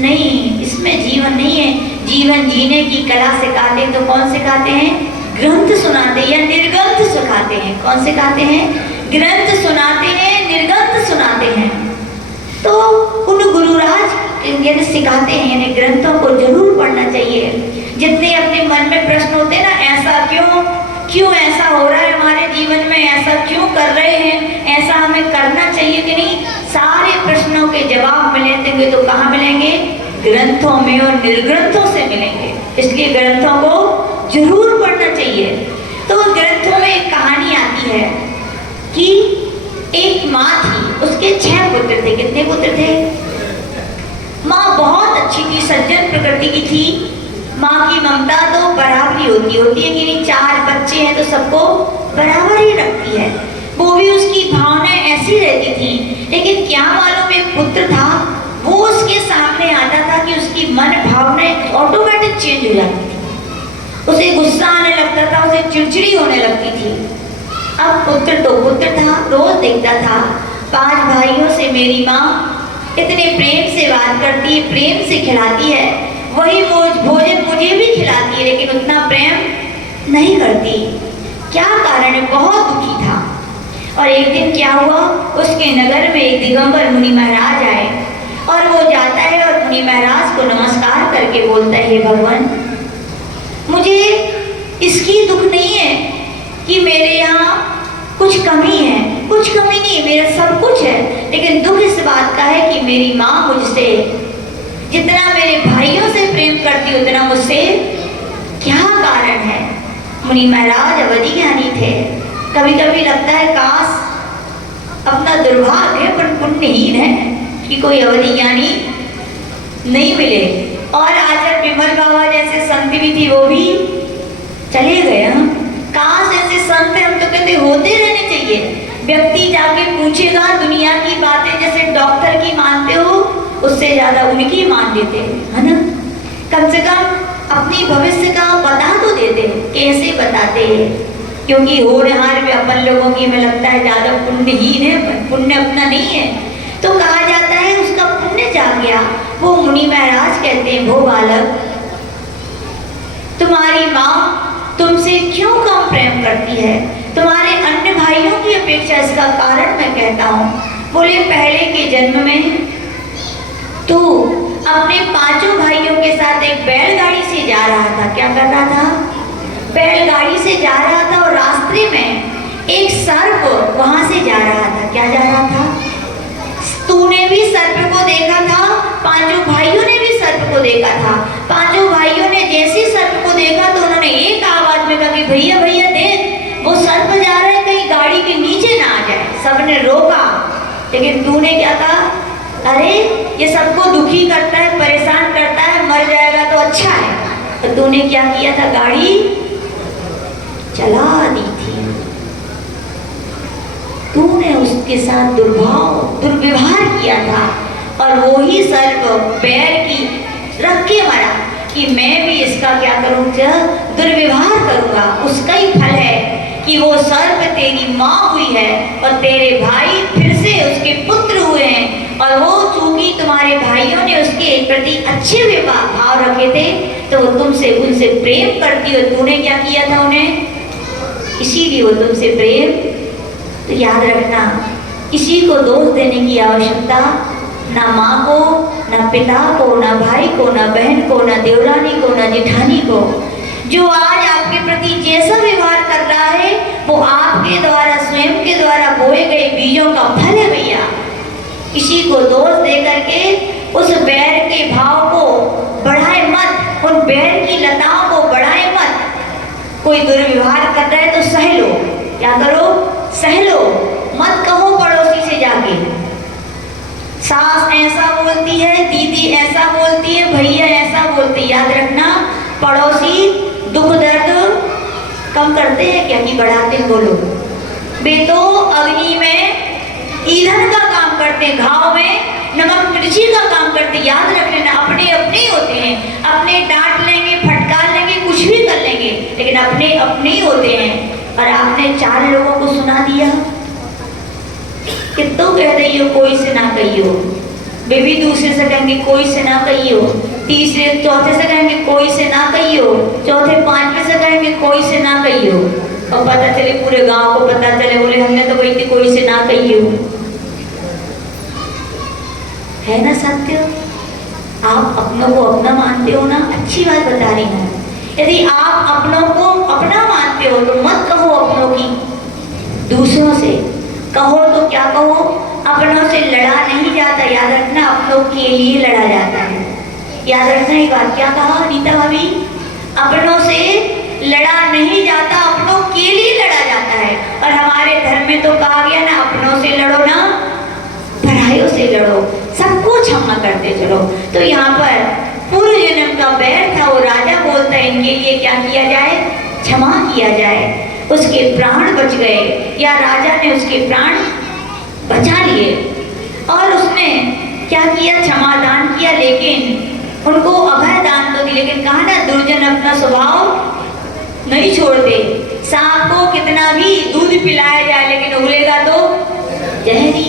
नहीं, इसमें जीवन नहीं है। जीवन जीने की कला सिखाते हैं तो कौन सिखाते हैं? ग्रंथ सुनाते हैं या निर्ग्रंथ सिखाते हैं। कौन सिखाते हैं? ग्रंथ सुनाते हैं, निर्ग्रंथ सुनाते हैं। तो उन गुरुराज यानी सिखाते हैं, यानी ग्रंथों को जरूर पढ़ना चाहिए। जितने अपने मन में प्रश्न होते हैं ना, ऐसा क्यों ऐसा हो रहा है हमारे जीवन में, ऐसा क्यों कर रहे हैं, ऐसा हमें करना चाहिए कि नहीं, सारे प्रश्नों के जवाब मिलेंगे तो कहाँ मिलेंगे? ग्रंथों में और निर्ग्रंथों से मिलेंगे। इसलिए ग्रंथों को जरूर पढ़ना चाहिए। तो ग्रंथों में एक कहानी आती है कि एक माँ थी, उसके 6 पुत्र थे। कितने पुत्र थे? माँ बहुत अच्छी थी, सज्जन प्रकृति की थी। माँ की ममता तो बराबरी होती है कि नहीं, 4 बच्चे हैं तो सबको बराबर ही रखती है। वो भी उसकी भावनाएं ऐसी रहती थी। लेकिन क्या मालूम, एक पुत्र था, वो उसके सामने आता था कि उसकी मन भावनाएं ऑटोमेटिक चेंज हो जाती थी। उसे गुस्सा आने लगता था, उसे चिड़चिड़ी होने लगती थी। अब पुत्र तो पुत्र था, रोज देखता था 5 भाइयों से मेरी माँ इतने प्रेम से बात करती है, प्रेम से खिलाती है, वही भोजन मुझे भी खिलाती है, लेकिन उतना प्रेम नहीं करती। क्या कारण है? बहुत दुखी था। और एक दिन क्या हुआ, उसके नगर में एक दिगंबर मुनि महाराज आए और वो जाता है और मुनि महाराज को नमस्कार करके बोलता है, हे भगवान, मुझे इसकी दुख नहीं है कि मेरे यहाँ कुछ कमी है, कुछ कमी नहीं, मेरा सब कुछ है, लेकिन दुख इस बात का है कि मेरी माँ मुझसे जितना मेरे भाइयों से प्रेम करती उतना मुझसे क्या कारण है? मुनि महाराज अवधि ज्ञानी थे। कभी कभी लगता है काश अपना दुर्भाग्य पर पुण्यहीन है कि कोई अवधि ज्ञानी नहीं मिले। और आचार्य विमल बाबा जैसे संत भी थी, वो भी चले गए। काश ऐसे संत हम तो कहते होते रहने चाहिए। व्यक्ति जाके पूछेगा दुनिया की बातें, जैसे डॉक्टर की मानते हो उससे ज्यादा उनकी मान लेते, है ना? कम से कम अपनी भविष्य का बता तो देते। कैसे बताते हैं? क्योंकि होनहार भी अपन लोगों की हमें लगता है ज्यादा पुण्यहीन है, पुण्य अपना नहीं है, तो कहा जाता है उसका पुण्य जाग गया। वो मुनि महाराज कहते हैं, वो बालक, तुम्हारी माँ तुमसे क्यों कम प्रेम करती है? तुम्हारे अन्य भाइयों की अपेक्षा। इसका कारण मैं कहता हूँ। बोले पहले के जन्म में तू अपने 5 भाइयों के साथ एक बैलगाड़ी से जा रहा था। क्या कर रहा था? बैलगाड़ी से जा रहा था और रास्ते में एक सर्प वहां से जा रहा था। क्या जा रहा था? तूने भी सर्प को देखा था, 5 भाइयों ने भी सर्प को देखा था। 5 भाइयों ने जैसे सर्प को देखा तो उन्होंने एक आवाज में कहा कि भैया भैया देख, वो सर्प जा रहा है, कहीं गाड़ी के नीचे ना आ जाए। सबने रोका, लेकिन तूने क्या कहा? अरे ये सबको दुखी करता है, परेशान करता है, मर जाएगा तो अच्छा है। तो तूने क्या किया था? गाड़ी चला दी थी। तूने उसके साथ दुर्व्यवहार किया था और वो ही सर्प पैर की रख के मरा कि मैं भी इसका क्या करूँगा? दुर्व्यवहार करूँगा। उसका ही फल है कि वो सर्प तेरी माँ हुई है और तेरे भाई फिर से उसके पुत्र हुए हैं। और वो चूंकि तुम्हारे भाइयों ने उसके प्रति अच्छे भाव रखे थे तो वो तुमसे उनसे प्रेम करती हो। तूने क्या किया था उन्हें? इसीलिए वो तुमसे प्रेम। तो याद रखना, किसी को दोष देने की आवश्यकता ना माँ को, ना पिता को, ना भाई को, ना बहन को, ना देवरानी को, ना जेठानी को। जो आज आपके प्रति जैसा व्यवहार कर रहा है वो आपके द्वारा, स्वयं के द्वारा बोए गए बीजों का फल है भैया। किसी को दोष दे करके उस बैर के भाव को बढ़ाए मत, उन बैर की लताओं को बढ़ाए मत। कोई दुर्व्यवहार कर रहा है तो सह लो। क्या करो? सह लो, मत कहो पड़ोसी से जाके सास ऐसा बोलती है, दीदी ऐसा बोलती है, भैया ऐसा बोलते। याद रखना, पड़ोसी दुख दर्द कम करते हैं क्या कि बढ़ाते? बोलो। वे तो अग्नि में ईंधन का काम करते, घाव में नमक मिर्ची का काम करते। याद रख लेना, अपने अपने ही होते हैं। अपने डांट लेंगे, फटकार लेंगे, कुछ भी कर लेंगे, लेकिन अपने अपने ही होते हैं। और आपने 4 लोगों को सुना दिया, कितनों कह रही हो कोई से ना कहियो। वे भी दूसरे से कहेंगे कोई से ना कहियो। तीसरे चौथे से कहेंगे कोई से ना कहियो, चौथे पांचवें से कहेंगे कोई से ना कहियो, और पता चले पूरे गांव को पता चले बोले हमने तो कही थी कोई से ना कहियो। है ना सत्य? आप अपनों को अपना मानते हो ना, अच्छी बात बता रही हूँ। यदि आप अपनों को अपना मानते हो तो मत कहो अपनों की, दूसरों से कहो तो क्या कहो, अपनों से लड़ा नहीं जाता, याद रखना, अपनों के लिए लड़ा जाता है। याद रखना ये बात, क्या कहा नीता भाभी? अपनों से लड़ा नहीं जाता, अपनों के लिए लड़ा जाता है। और हमारे धर्म में तो कहा गया ना, अपनों से लड़ो ना परायों से लड़ो, सबको क्षमा करते चलो। तो यहाँ पर पूर्व जन्म का बैर था, वो राजा बोलता है इनके लिए क्या किया जाए, क्षमा किया जाए। उसके प्राण बच गए, या राजा ने उसके प्राण बचा लिए, और उसने क्या किया, क्षमा दान किया, लेकिन उनको अभय दान तो दी। लेकिन कहा ना, दुर्जन अपना स्वभाव नहीं छोड़ते। सांप को कितना भी दूध पिलाया जाए लेकिन उगलेगा तो जहरी।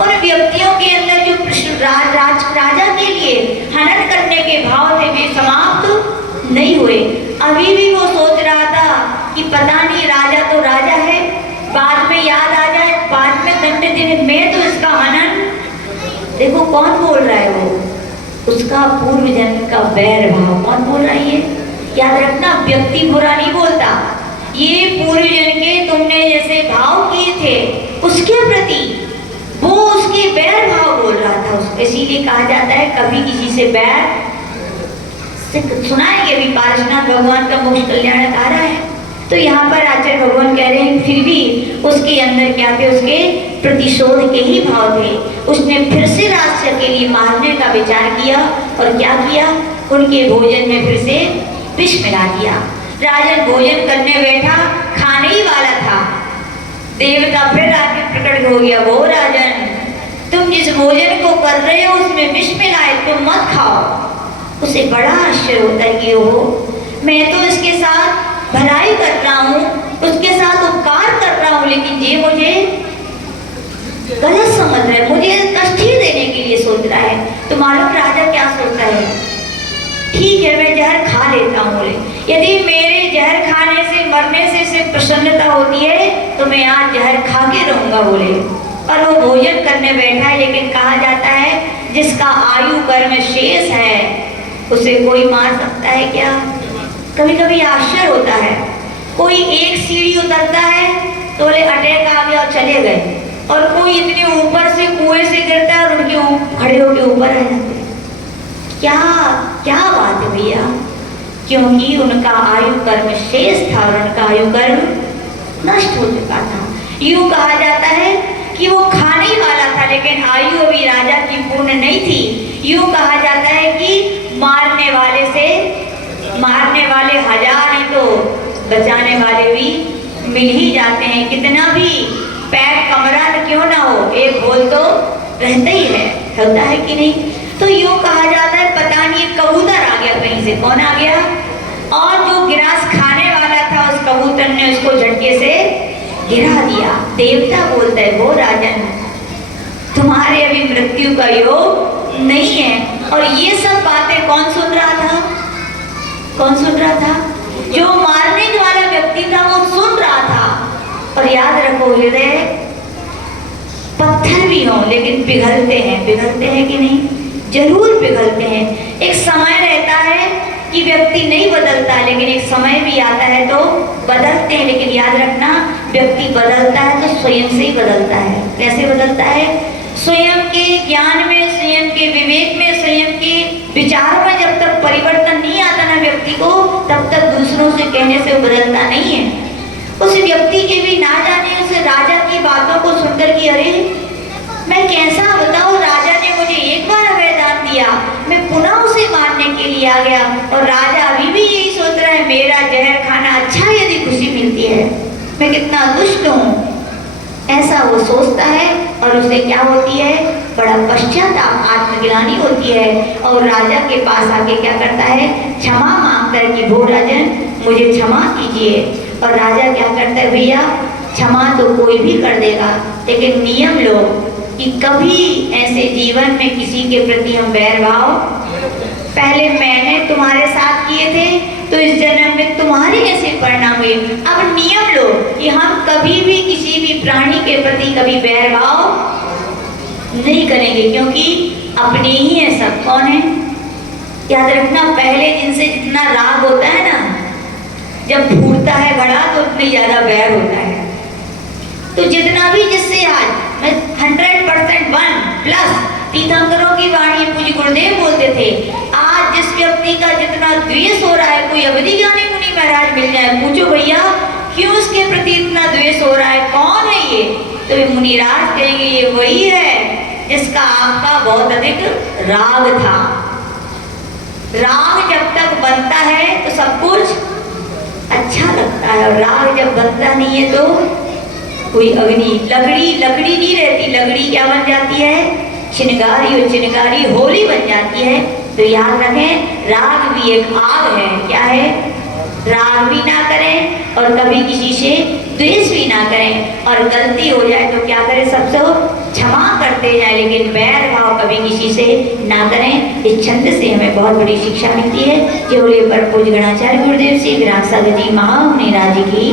और व्यक्तियों के अंदर जो राजा के लिए हनन करने के भाव थे वे समाप्त नहीं हुए। अभी भी वो सोच रहा था कि पता नहीं राजा तो राजा है, बाद में याद आ जाए, बाद में दंड देने, मैं तो इसका हनन। देखो कौन बोल रहा है, वो उसका पूर्व जन्म का बैर भाव। कौन बोल रहा है ये? याद रखना, व्यक्ति बुरा नहीं बोलता, ये पूर्व जन्म के तुमने जैसे भाव किए थे उसके प्रति वो उसके बैर भाव बोल रहा था उसको। इसीलिए कहा जाता है कभी किसी से बैर, सुनाएंगे भी, पार्श्वनाथ भगवान का मोक्ष कल्याण आ रहा है। तो यहाँ पर आचार्य भगवान कह रहे हैं फिर भी उसके अंदर क्या थे, उसके प्रतिशोध के ही भाव थे। उसने फिर से राक्षस के लिए मारने का विचार किया, और क्या किया, उनके भोजन में फिर से विष मिला दिया। राजन भोजन करने बैठा, खाने ही वाला था, देवता फिर आके प्रकट हो गया, वो राजन तुम जिस भोजन को कर रहे हो उसमें विष मिलाए, तुम मत खाओ। उसे बड़ा आश्चर्य होता है कि ओहो, मैं तो इसके साथ भलाई कर रहा हूँ, उसके साथ उपकार कर रहा हूँ, लेकिन ये मुझे गलत समझ रहा है, मुझे कष्ट ही देने के लिए सोच रहा है। तो मालूम राजा क्या सोचता है, ठीक है मैं जहर खा लेता हूँ, बोले यदि मेरे जहर खाने से मरने से प्रसन्नता होती है तो मैं आज जहर खा के रहूंगा, बोले। और वो भोजन करने बैठा है, लेकिन कहा जाता है जिसका आयु कर्म शेष है उसे कोई मार सकता है क्या? कभी कभी आश्चर्य होता है, कोई एक सीढ़ी उतरता है तो बोले अटैक आ गया और चले गए, और कोई इतने ऊपर से कुएं से गिरता है और उनके खड़े होके ऊपर आ जाते हैं। क्या क्या बात है भैया? क्योंकि उनका आयु कर्म शेष था और उनका आयु कर्म नष्ट हो चुका था। यूं कहा जाता है कि वो खाने वाला था, लेकिन आयु अभी राजा की पूर्ण नहीं थी। यूं कहा जाता है कि मारने वाले हजार ही तो बचाने वाले भी मिल ही जाते हैं। कितना भी पैक कमरा क्यों ना हो, एक बोल तो रहता ही है, होता है कि नहीं? तो यूं कहा जाता है पता नहीं कबूतर आ गया कहीं से, कौन आ गया, और जो गिरास खाने वाला था उस कबूतर ने उसको झटके से गिरा दिया। देवता बोलता है वो राजन तुम्हारे अभी मृत्यु का योग नहीं है। और ये सब बातें कौन सुन रहा था? कौन सुन रहा था? जो मारने वाला व्यक्ति था वो सुन रहा था। और याद रखो, हृदय पत्थर भी हो लेकिन पिघलते हैं कि नहीं? जरूर पिघलते हैं। एक समय रहता है कि व्यक्ति नहीं बदलता, लेकिन एक समय भी आता है तो बदलते हैं। लेकिन याद रखना, व्यक्ति बदलता है तो स्वयं से ही बदलता है। कैसे बदलता है? स्वयं के ज्ञान में, स्वयं के विवेक में, स्वयं के विचार में जब तक परिवर्तन नहीं आता ना व्यक्ति को, तब तक दूसरों से कहने से वो बदलता नहीं है। उस व्यक्ति के भी ना जाने उस राजा की बातों को सुनकर कि अरे मैं कैसा बताऊं, राजा ने मुझे एक बार अभयदान दिया, मैं पुनः उसे मारने के लिए आ गया, और राजा अभी भी यही सोच रहा है मेरा जहर खाना अच्छा यदि खुशी मिलती है, मैं कितना दुष्ट हूँ। ऐसा वो सोचता है और उसे क्या होती है, बड़ा पश्चाताप, आत्मग्लानि होती है। और राजा के पास आके क्या करता है, क्षमा मांगता है कि भो राजन मुझे क्षमा कीजिए। और राजा क्या करता है, भैया क्षमा तो कोई भी कर देगा, लेकिन नियम लो कि कभी ऐसे जीवन में किसी के प्रति हम बैर भाव पहले मैंने तुम्हारे साथ किए थे तो इस जन्म में तुम्हारे ऐसे परिणाम हुए। अब नियम लो कि हम कभी भी किसी भी प्राणी के प्रति कभी बैरभाव नहीं करेंगे, क्योंकि अपने ही है सब। कौन है? याद रखना, पहले जिनसे जितना राग होता है ना, जब फूटता है घड़ा तो उतनी ज्यादा बैर होता है। तो जितना भी जिससे आज मैं 100% 1+ तीर्थंकरों की वाणी पूज्य गुरुदेव बोलते थे, आज जिस व्यक्ति का जितना द्वेष हो रहा है, कोई अवधि ज्ञानी मुनि महाराज मिल जाए, पूछो भैया क्यों उसके प्रति इतना द्वेष हो रहा है, कौन है ये? तो ये मुनिराज कहेंगे ये वही है जिसका आपका बहुत अधिक राग था। राग जब तक बनता है तो सब कुछ अच्छा लगता है, और राग जब बनता नहीं है तो कोई अग्नि लकड़ी नहीं रहती, लकड़ी क्या बन जाती है? चिनगारी, और चिनगारी होली बन जाती है। तो याद रखें, राग भी एक आग है। क्या है? राग भी ना करें और कभी किसी से द्वेष भी ना करें, और गलती हो जाए तो क्या करें? सबसे क्षमा करते जाए, लेकिन बैर भाव कभी किसी से ना करें। इस छंद से हमें बहुत बड़ी शिक्षा मिलती है। जो पर पूज्य गणाचार्य गुरुदेव श्री विराट सागर जी महामुनि राज की